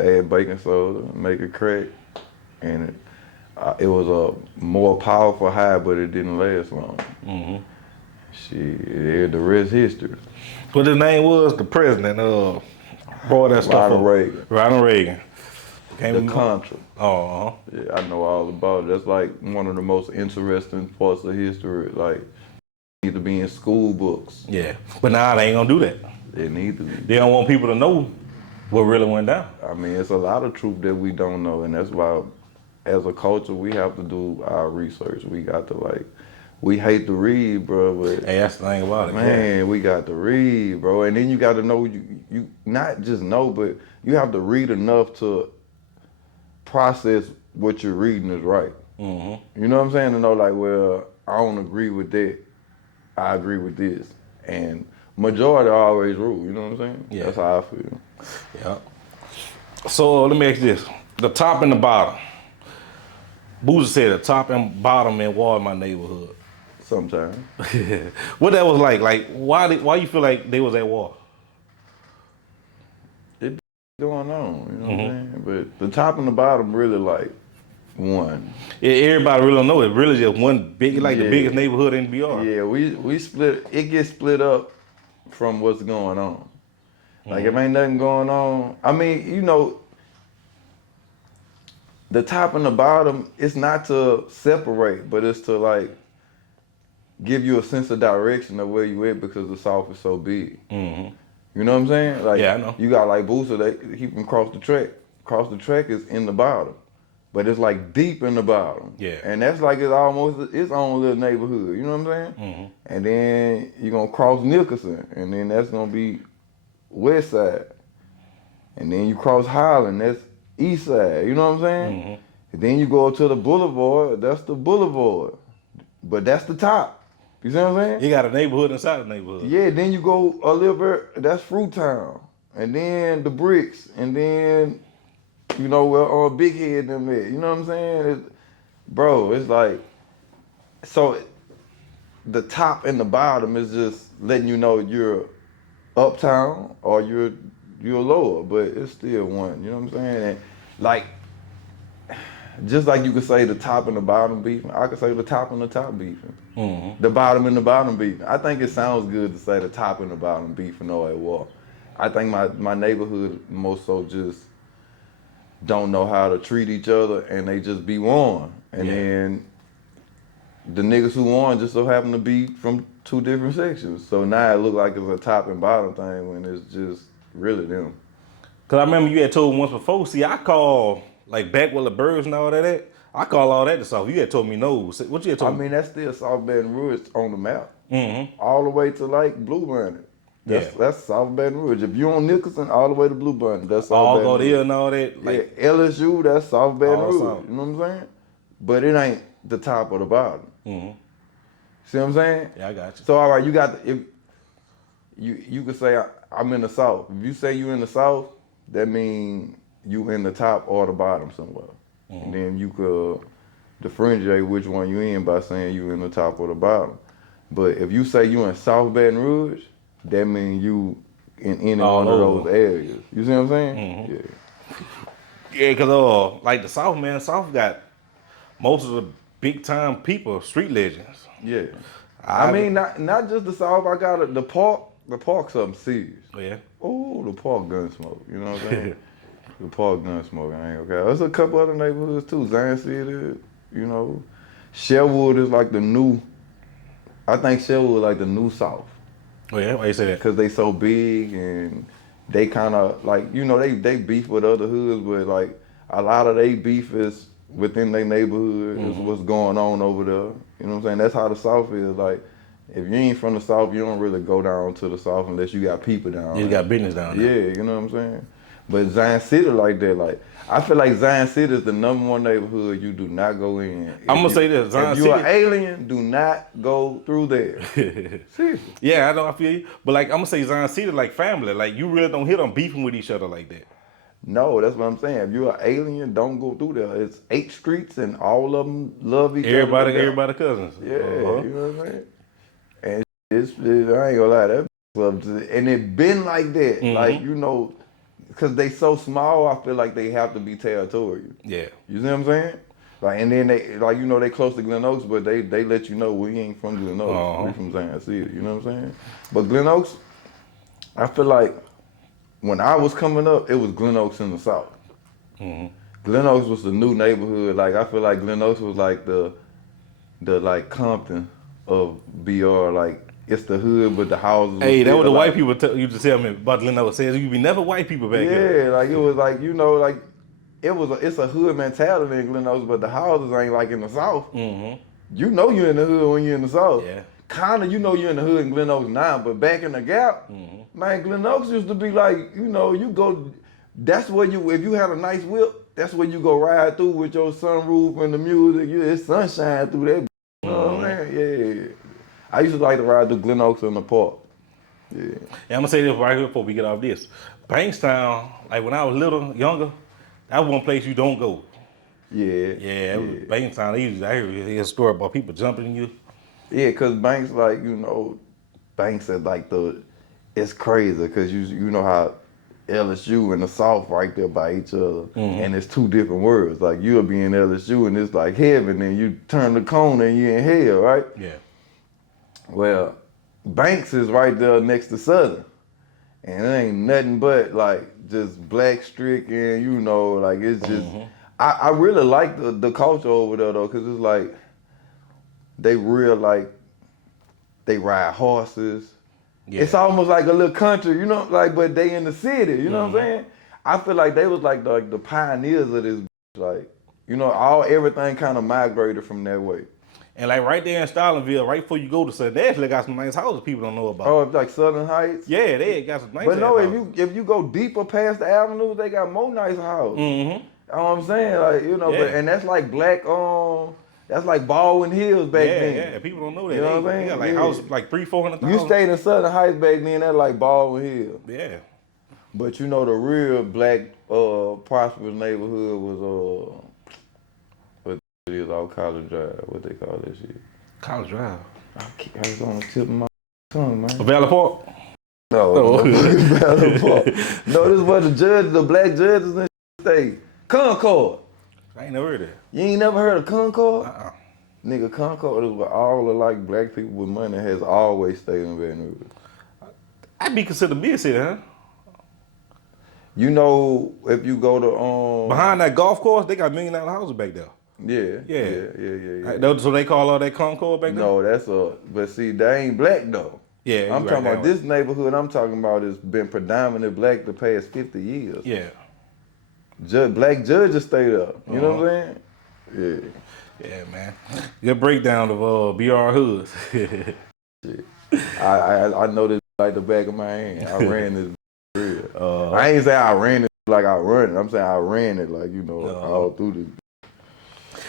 add baking soda, and make it crack, and it was a more powerful high, but it didn't last long. Shit, the rest history. What his name was? The president. Brought that stuff Ronald up. Reagan. Ronald Reagan. The Contra. Oh. Yeah, I know all about it. That's like one of the most interesting parts of history. Like, need to be in school books. Yeah. But now they ain't gonna do that. It need to be. They don't want people to know what really went down. I mean, it's a lot of truth that we don't know, and that's why, as a culture, we have to do our research. We got to we hate to read, bro, but Hey, that's the thing about it. man, we got to read, bro, and then you got to know you not just know, but you have to read enough to process what you're reading is right. You know what I'm saying? To know well, I don't agree with that. I agree with this, and majority always rule. You know what I'm saying? Yeah. That's how I feel. Yeah. So let me ask you this: the top and the bottom. Boozer said the top and bottom in Walmart neighborhood. sometimes. What that was like why you feel like they was at war? It going on, you know what I'm saying? But the top and the bottom really like one. Yeah, everybody really don't know it. Really just one big, like the Yeah. biggest neighborhood in BR. Yeah, we split. It gets split up from what's going on. Like if ain't nothing going on. I mean, you know, the top and the bottom. It's not to separate, but it's to like give you a sense of direction of where you at because the South is so big. Mm-hmm. You know what I'm saying? Like, Yeah, I know. You got like Booster, he can cross the track. Cross the track is in the bottom, but it's like deep in the bottom. Yeah. And that's like it's almost its own little neighborhood. You know what I'm saying? Mm-hmm. And then you're gonna cross Nicholson, and then that's gonna be west side. And then you cross Highland, that's east side. You know what I'm saying? Mm-hmm. And then you go to the boulevard, that's the boulevard. But that's the top. You see what I'm saying? You got a neighborhood inside the neighborhood. Yeah, then you go a little bit, that's Fruit Town. And then the Bricks, and then, you know, where Big Head them at. You know what I'm saying? Bro, it's like, so the top and the bottom is just letting you know you're uptown or you're lower, but it's still one. You know what I'm saying? And like, just like you could say the top and the bottom beefing, I could say the top and the top beefing. Mm-hmm. The bottom and the bottom beefing. I think it sounds good to say the top and the bottom beefing or at war. I think my neighborhood most so just don't know how to treat each other and they just be one. And Yeah. then the niggas who won just so happen to be from two different sections. So now it look like it's a top and bottom thing when it's just really them. Cause I remember you had told me once before. See, I call like back with the birds and all that. I call all that the South. You had told me no. What you had I told me? mean, that's still South Baton Rouge on the map. Mm-hmm. All the way to like Blue Bunny. That's South Baton Rouge. If you on Nicholson, all the way to Blue Bunny, that's South All Baton go Rouge. there and all that. Like Yeah, LSU, that's South Baton All Rouge. South. You know what I'm saying? But it ain't the top or the bottom. Mm-hmm. See what I'm saying? Yeah, I got you. So all right, you got if you could say I'm in the South. If you say you in the South, that means you in the top or the bottom somewhere. Mm-hmm. And then you could differentiate which one you in by saying you in the top or the bottom. But if you say you in South Baton Rouge, that means you in any All one of over. those areas. You see what I'm saying? Mhm. Yeah. Yeah, cause like the South, man, South got most of the big time people, street legends. Yeah. I mean, not just the South. I got the park. The park's something serious. Yeah. Oh, the park Gunsmoke. You know what I'm saying? The park Gunsmoke. I ain't okay. There's a couple other neighborhoods too. Zion City. You know, Sherwood is like the new. I think Sherwood like the new South Oh yeah, why you say that? because they so big and they kind of like they beef with other hoods, but like a lot of they beef is within their neighborhood is what's going on over there. You know what I'm saying? That's how the South is. Like, if you ain't from the South, you don't really go down to the South unless you got people down You there. got business down there. Yeah, you know what I'm saying? But Zion City like that, like, I feel like Zion City is the number one neighborhood you do not go in. I'm gonna say this, Zion if you're an City- alien, do not go through there. Seriously. Yeah, I know, I feel you. But like I'm gonna say Zion City like family. Like you really don't hit them beefing with each other like that. No, that's what I'm saying. If you're an alien, don't go through there. It's 8 streets and all of them love each other. Everybody cousins. Yeah, Uh-huh. you know what I'm saying? And I ain't gonna lie, that club, and it been like that. Mhm. Like, you know, because they so small, I feel like they have to be territorial. Yeah. You see what I'm saying? Like, and then they, like, you know, they close to Glen Oaks, but they let you know we ain't from Glen Oaks. Uh-huh. We from Zion City, you know what I'm saying? But Glen Oaks, I feel like when I was coming up, it was Glen Oaks in the South. Mm-hmm. Glen Oaks was the new neighborhood. Like, I feel like Glen Oaks was like the like Compton of BR. Like, it's the hood, but the houses. Hey, that still what the like, white people used to tell me about Glen Oaks. Says you be never white people back Yeah, here. like it was like, you know, like it's a hood mentality in Glen Oaks, but the houses ain't like in the South. Mm-hmm. You know you're in the hood when you're in the South. Yeah. Kinda, you know you're in the hood in Glen Oaks now, but back in the Gap, man, Glen Oaks used to be like, you know, you go. That's where if you had a nice whip, that's where you go ride through with your sunroof and the music. It's sunshine through that. You know what I'm saying? Yeah. I used to like to ride through Glen Oaks in the park. Yeah. And I'm gonna say this right here before we get off this. Bankstown, like when I was little, younger, that was one place you don't go. Yeah. Yeah, Bankstown. I hear a story about people jumping you. Yeah, cause Banks like Banks is like it's crazy cause you know how LSU and the South right there by each other, and it's two different words. Like you'll be in LSU and it's like heaven, and you turn the corner and you're in hell, right? Yeah. Well, Banks is right there next to Southern, and it ain't nothing but like just black stricken, like it's just. I really like the culture over there though, cause it's like they real like they ride horses. Yeah. It's almost like a little country, like but they in the city, you know what I'm saying? I feel like they was like the pioneers of this, like everything kind of migrated from that way. And like right there in Stalinville, right before you go to Southern, they actually got some nice houses people don't know about. Oh, like Southern Heights. Yeah, they got some nice. But no, houses. if you go deeper past the avenues, they got more nice houses. You know what I'm saying? Like Yeah. but and that's like black that's like Baldwin Hills back then. Yeah, people don't know that. You know what I'm They saying? got like houses like 300,000-400,000. You stayed in Southern Heights back then, that's like Baldwin Hills. Yeah. But the real black prosperous neighborhood was what it is off College Drive, what they call that shit. College Drive. I was on the tip of my tongue, man. Valley Park. No, Valley Park. No, this was the black judges in the state. Concord. I ain't never heard of that. You ain't never heard of Concord? Uh-uh. Concord is where all the like black people with money has always stayed in Baton Rouge. I'd be considered big city, huh? If you go to Behind that golf course, they got $1 million houses back there. Yeah. So they call all that Concord back there? No, but see, they ain't black though. Yeah, I'm talking about this neighborhood I'm talking about has been predominantly black the past 50 years. Yeah. Black judges stayed up. You know what I'm saying? Yeah, man. Good breakdown of BR hoods. I know this like the back of my hand. I ran this real. I ain't say I ran it like I run it. I'm saying I ran it like, all through this.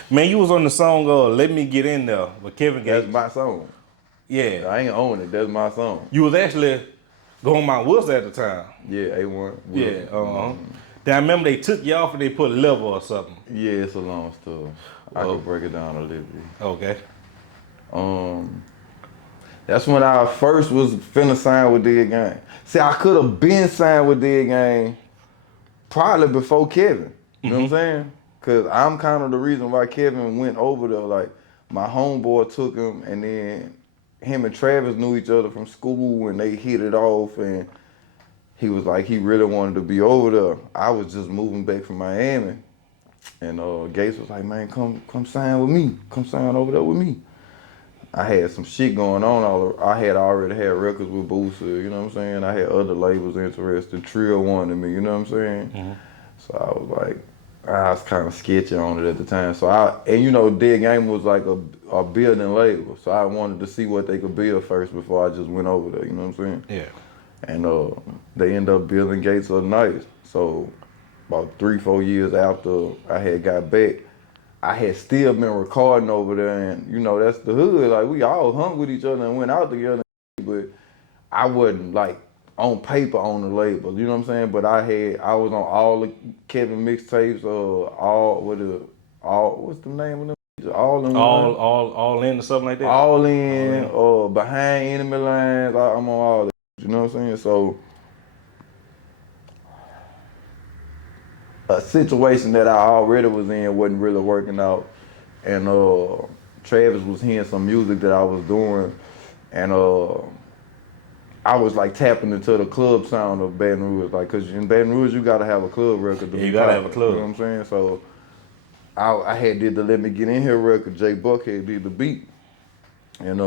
Man, you was on the song Let Me Get In There with Kevin Gates. That's my song. Yeah. I ain't own it. That's my song. You was actually going my Wills at the time. Yeah, A1. Yeah, Then I remember they took you off and they put level or something. Yeah, it's a long story. I can break it down a little bit. Okay. That's when I first was finna sign with Dead Game. See, I could have been signed with Dead Game probably before Kevin. You know what I'm saying? Cause I'm kind of the reason why Kevin went over there. Like my homeboy took him, and then him and Travis knew each other from school, and they hit it off. And he was like, he really wanted to be over there. I was just moving back from Miami, and Gates was like, man, come sign with me. Come sign over there with me. I had some shit going on. I had already had records with Boosie, you know what I'm saying? I had other labels interested. Trill wanted me, you know what I'm saying? So I was like, I was kind of sketchy on it at the time. So Dead Game was like a building label. So I wanted to see what they could build first before I just went over there, you know what I'm saying? Yeah. And they ended up building Gates up nice. So about 3-4 years after I had got back, I had still been recording over there, and that's the hood. Like we all hung with each other and went out together, but I wasn't like on paper on the label. You know what I'm saying? But I was on all the Kevin mixtapes. What's the name of them? All in All in or something like that. All in, behind enemy lines. I'm on all that. You know what I'm saying? So a situation that I already was in wasn't really working out, and Travis was hearing some music that I was doing, and I was like tapping into the club sound of Baton Rouge, like, cause in Baton Rouge you gotta have a club record. You gotta have a club. You know what I'm saying? So I had did the Let Me Get In Here record. Jay Buckhead did the beat, and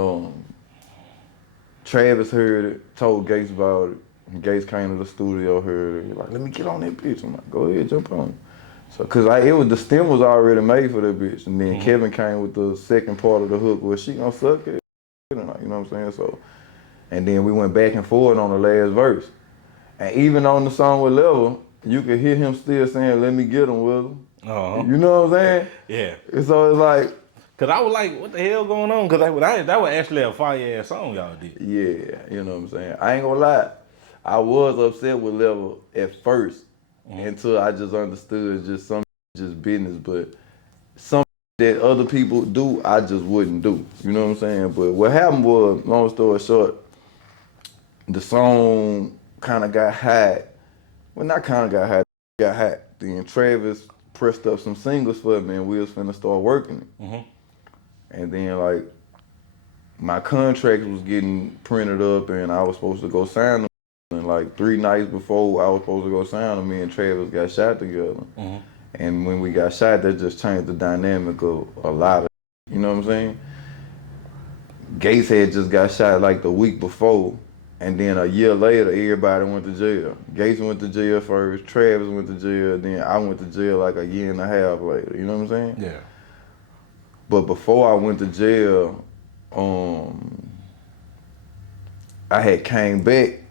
Travis heard it, told Gates about it. Gates came to the studio, heard it. He like, let me get on that bitch. I'm like, go ahead, jump on it. So, cause the stem was already made for that bitch, and then Kevin came with the second part of the hook where she gonna suck it, you know what I'm saying? So, and then we went back and forth on the last verse, and even on the song with Level, you could hear him still saying, "Let me get him, Will." You know what I'm saying? Yeah. And so it's like, cause I was like, what the hell going on? Cause that was actually a fire ass song y'all did. Yeah, you know what I'm saying? I ain't gonna lie. I was upset with Level at first until I just understood just some business, but some that other people do, I just wouldn't do. You know what I'm saying? But what happened was, long story short, the song kind of got hot. Well, not kind of got hot. Then Travis pressed up some singles for me, and we was finna start working it. And then like my contract was getting printed up, and I was supposed to go sign them. And like 3 nights before I was supposed to go sign them, me and Travis got shot together. And when we got shot, that just changed the dynamic of a lot of, you know what I'm saying? Gates had just got shot like the week before, and then a year later, everybody went to jail. Gates went to jail first, Travis went to jail, then I went to jail like a year and a half later, you know what I'm saying? Yeah. But before I went to jail, I had came back,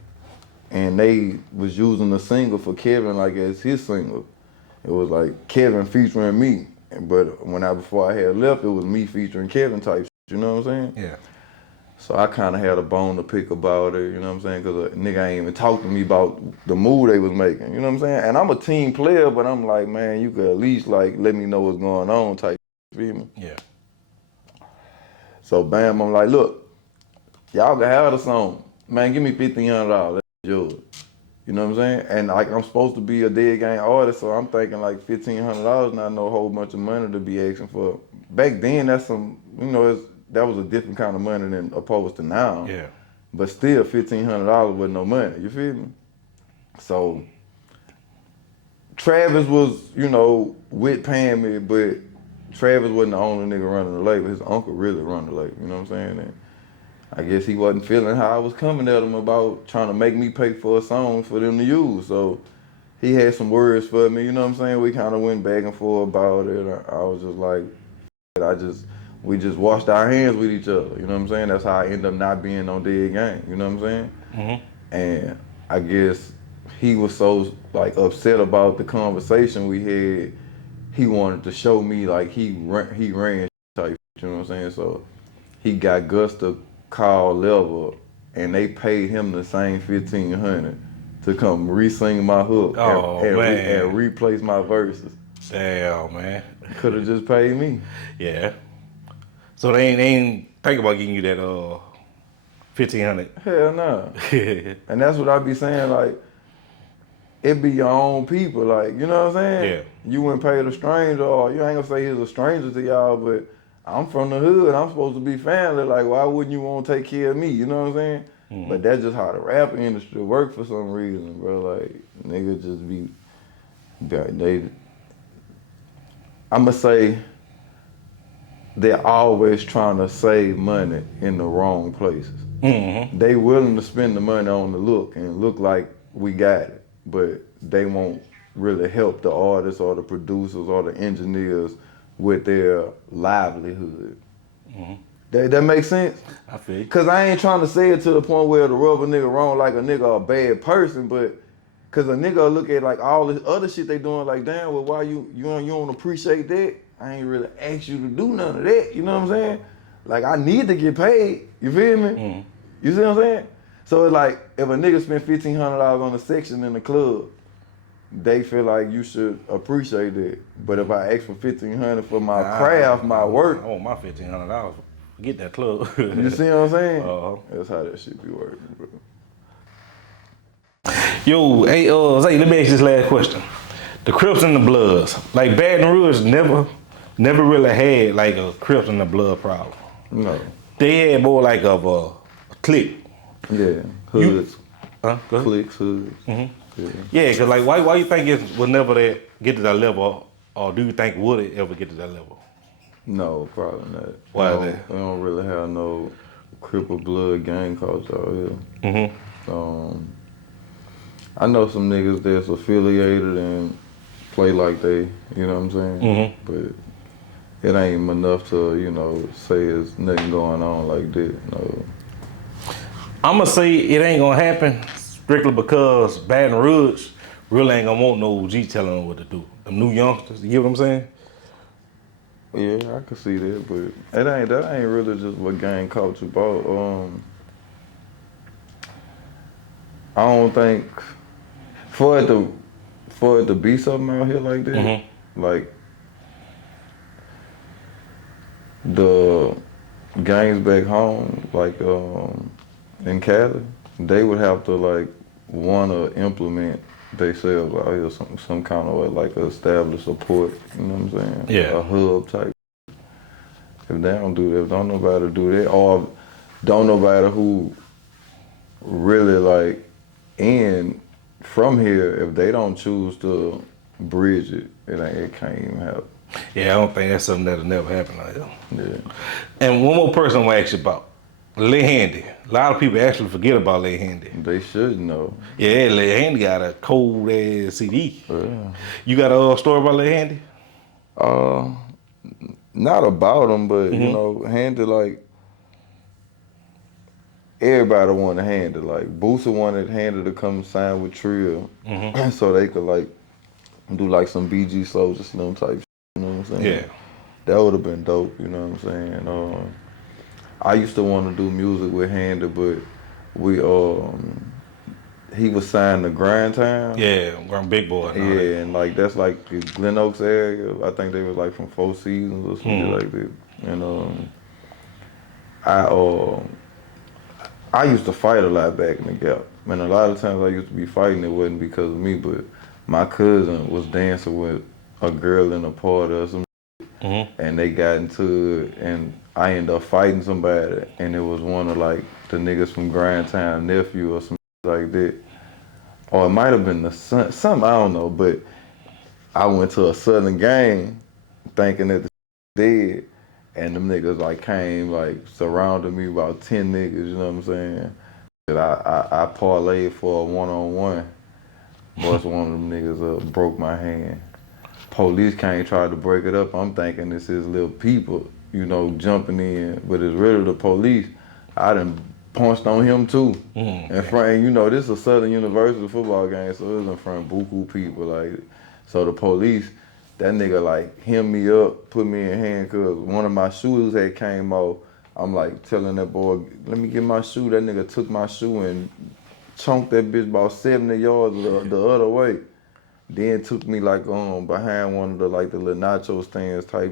and they was using the single for Kevin like as his single. It was like Kevin featuring me, but before I had left, it was me featuring Kevin type shit, you know what I'm saying? Yeah. So I kind of had a bone to pick about it, you know what I'm saying? Because a nigga ain't even talked to me about the move they was making, you know what I'm saying? And I'm a team player, but I'm like, man, you could at least like let me know what's going on type, you feel me? Yeah. So bam, I'm like, look, y'all can have the song. Man, give me $1,500, that's yours. You know what I'm saying? And like I'm supposed to be a dead gang artist, so I'm thinking like $1,500 not no whole bunch of money to be asking for. Back then, that's some, you know, that was a different kind of money than opposed to now. Yeah. But still, $1,500 wasn't no money. You feel me? So Travis was, you know, with paying me, but Travis wasn't the only nigga running the label. His uncle really run the label. You know what I'm saying? And I guess he wasn't feeling how I was coming at him about trying to make me pay for a song for them to use. So he had some words for me, you know what I'm saying? We kind of went back and forth about it. I was just like, we just washed our hands with each other, you know what I'm saying? That's how I ended up not being on Dead Gang, you know what I'm saying? And I guess he was so like upset about the conversation we had, he wanted to show me like he ran type, you know what I'm saying? So he got Gus to call Level, and they paid him the same $1,500 to come re-sing my hook and replace my verses. Damn, man. Could have just paid me. Yeah. So they ain't think about getting you that $1,500. Hell no. And that's what I be saying, like, it be your own people, like, you know what I'm saying? Yeah. You wouldn't pay the stranger, or you ain't gonna say he's a stranger to y'all, but I'm from the hood, I'm supposed to be family, like, why wouldn't you want to take care of me, you know what I'm saying? But that's just how the rap industry work for some reason, bro, like, niggas just be, I'ma say, they're always trying to save money in the wrong places. They willing to spend the money on the look and look like we got it, but they won't really help the artists or the producers or the engineers with their livelihood. That makes sense? I feel you. Cause I ain't trying to say it to the point where the rubber nigga wrong like a nigga a bad person, but cause a nigga look at like all this other shit they doing like, damn, well why you don't appreciate that? I ain't really asked you to do none of that, you know what I'm saying? Like I need to get paid, you feel me? You see what I'm saying? So it's like if a nigga spend $1,500 on a section in the club, they feel like you should appreciate it. But if I ask for $1,500 for my craft, my work, I want my $1,500. Get that club. you see what I'm saying? Uh-huh. That's how that shit be working, bro. Yo, hey, Zay, let me ask you this last question. The Crips and the Bloods, like Baton Rouge never really had like a Crips and the Blood problem. No. They had more like of a clique. Yeah. Hoods. Go ahead. Cliques, hoods. Yeah, cause like why you think it will never get to that level, or do you think would it ever get to that level? No, probably not. Why is that? We don't really have no Cripple Blood gang culture out here. I know some niggas that's affiliated and play like they, you know what I'm saying? But it ain't enough to, you know, say there's nothing going on like that, no. I'ma say it ain't gonna happen strictly because Baton Rouge really ain't gonna want no OG telling them what to do. Them new youngsters, you get what I'm saying? Yeah, I can see that, but that ain't really just what gang culture about. I don't think for it to be something out here like that, like the gangs back home, like in Cali, they would have to like wanna implement themselves out here some kind of way, like establish support. You know what I'm saying? Yeah. A hub type. If they don't do that, if don't nobody do that, or don't nobody who really like in from here, if they don't choose to bridge it, it can't even happen. Yeah, I don't think that's something that'll never happen out here. Yeah. And one more person I want to ask you about. Lil Handy. A lot of people actually forget about Lil Handy. They should know. Yeah, Lil Handy got a cold ass CD. Yeah. You got a story about Lil Handy? Not about them, but you know, Handy like everybody wanted Handy. Like Boosie wanted Handy to come sign with Trill, so they could like do like some BG Soldier Slim type. You know what I'm saying? Yeah. That would have been dope. You know what I'm saying? I used to want to do music with Handy, but he was signed to Grind Town. Yeah, I'm Big Boy. Yeah, and like that's like the Glen Oaks area. I think they was like from Four Seasons or something like that. And I used to fight a lot back in the Gap. And a lot of times I used to be fighting, it wasn't because of me, but my cousin was dancing with a girl in a party or some and they got into it, and I ended up fighting somebody, and it was one of like the niggas from Grind Town nephew or some like that. Or it might have been the son, something, I don't know, but I went to a Southern gang thinking that the dead, and them niggas like came, like surrounded me, about 10 niggas, you know what I'm saying? And I parlayed for a one-on-one. Once one of them niggas broke my hand. Police came, tried to break it up. I'm thinking this is little people, you know, jumping in, but it's really the police. I done punched on him too. In front, and you know, this is a Southern University football game, so it was in front of buku people. Like, so the police, that nigga like hemmed me up, put me in handcuffs. One of my shoes had came off. I'm like telling that boy, let me get my shoe. That nigga took my shoe and chunked that bitch about 70 yards the other way. Then took me like behind one of the like the little nacho stands type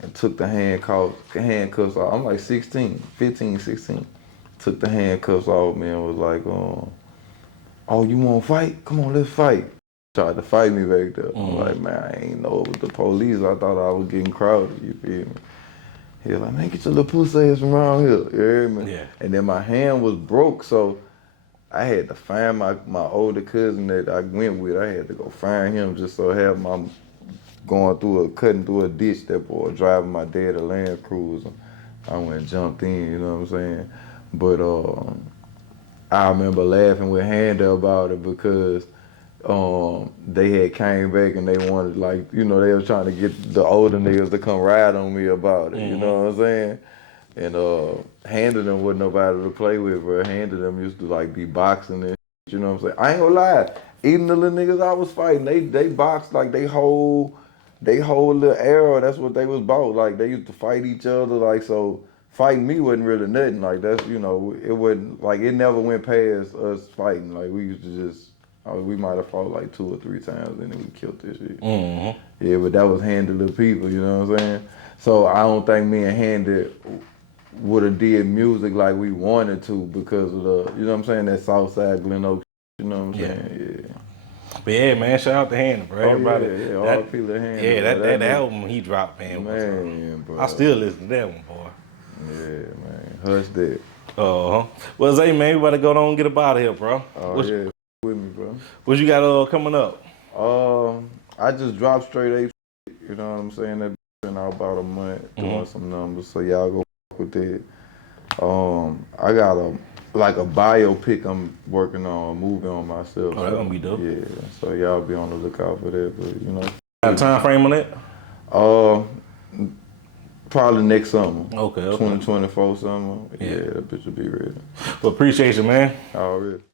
and took the handcuffs off. I'm like 16, 15, 16. Took the handcuffs off me and was like, oh, you wanna fight? Come on, let's fight. Tried to fight me back there. I'm like, man, I ain't know it was the police. I thought I was getting crowded, you feel me? He was like, man, get your little pussy ass from around here, you hear me? Yeah. And then my hand was broke, so I had to find my older cousin that I went with. I had to go find him just so I have my cutting through a ditch, that boy driving my dad a Land Cruiser. I went and jumped in, you know what I'm saying? But I remember laughing with Handy about it because they had came back and they wanted, like, you know, they was trying to get the older niggas to come ride on me about it, you know what I'm saying? And Handy them wasn't nobody to play with, bro. Handy them used to like be boxing and you know what I'm saying? I ain't gonna lie, even the little niggas I was fighting, they boxed like they whole little era, that's what they was about. Like they used to fight each other, like, so fighting me wasn't really nothing. Like that's, you know, it wasn't like it never went past us fighting. Like we used to just we might have fought like 2 or 3 times and then we killed this shit. Yeah, but that was Handy little people, you know what I'm saying? So I don't think me and Handy would have did music like we wanted to because of the, you know what I'm saying, that Southside Glen Oaks, you know what I'm saying? Yeah. But yeah, man, shout out to Handy, bro. Everybody. All the people at Handy. Yeah, bro. that album he dropped, man. Bro. I still listen to that one, boy. Yeah, man. Hush that. Well, Zay, man, we about to go on and get up out of here, bro. Yeah, with me, bro. What you got coming up? I just dropped Straight Ape, you know what I'm saying? That been out about a month doing some numbers, so y'all go with that. I got a biopic I'm working on, a movie on myself. Oh, that's gonna be dope. Yeah, so y'all be on the lookout for that, but you know. Got a time frame on that? Probably next summer. Okay. 2024 summer. Yeah, that bitch will be ready. Well, appreciate you, man. Already.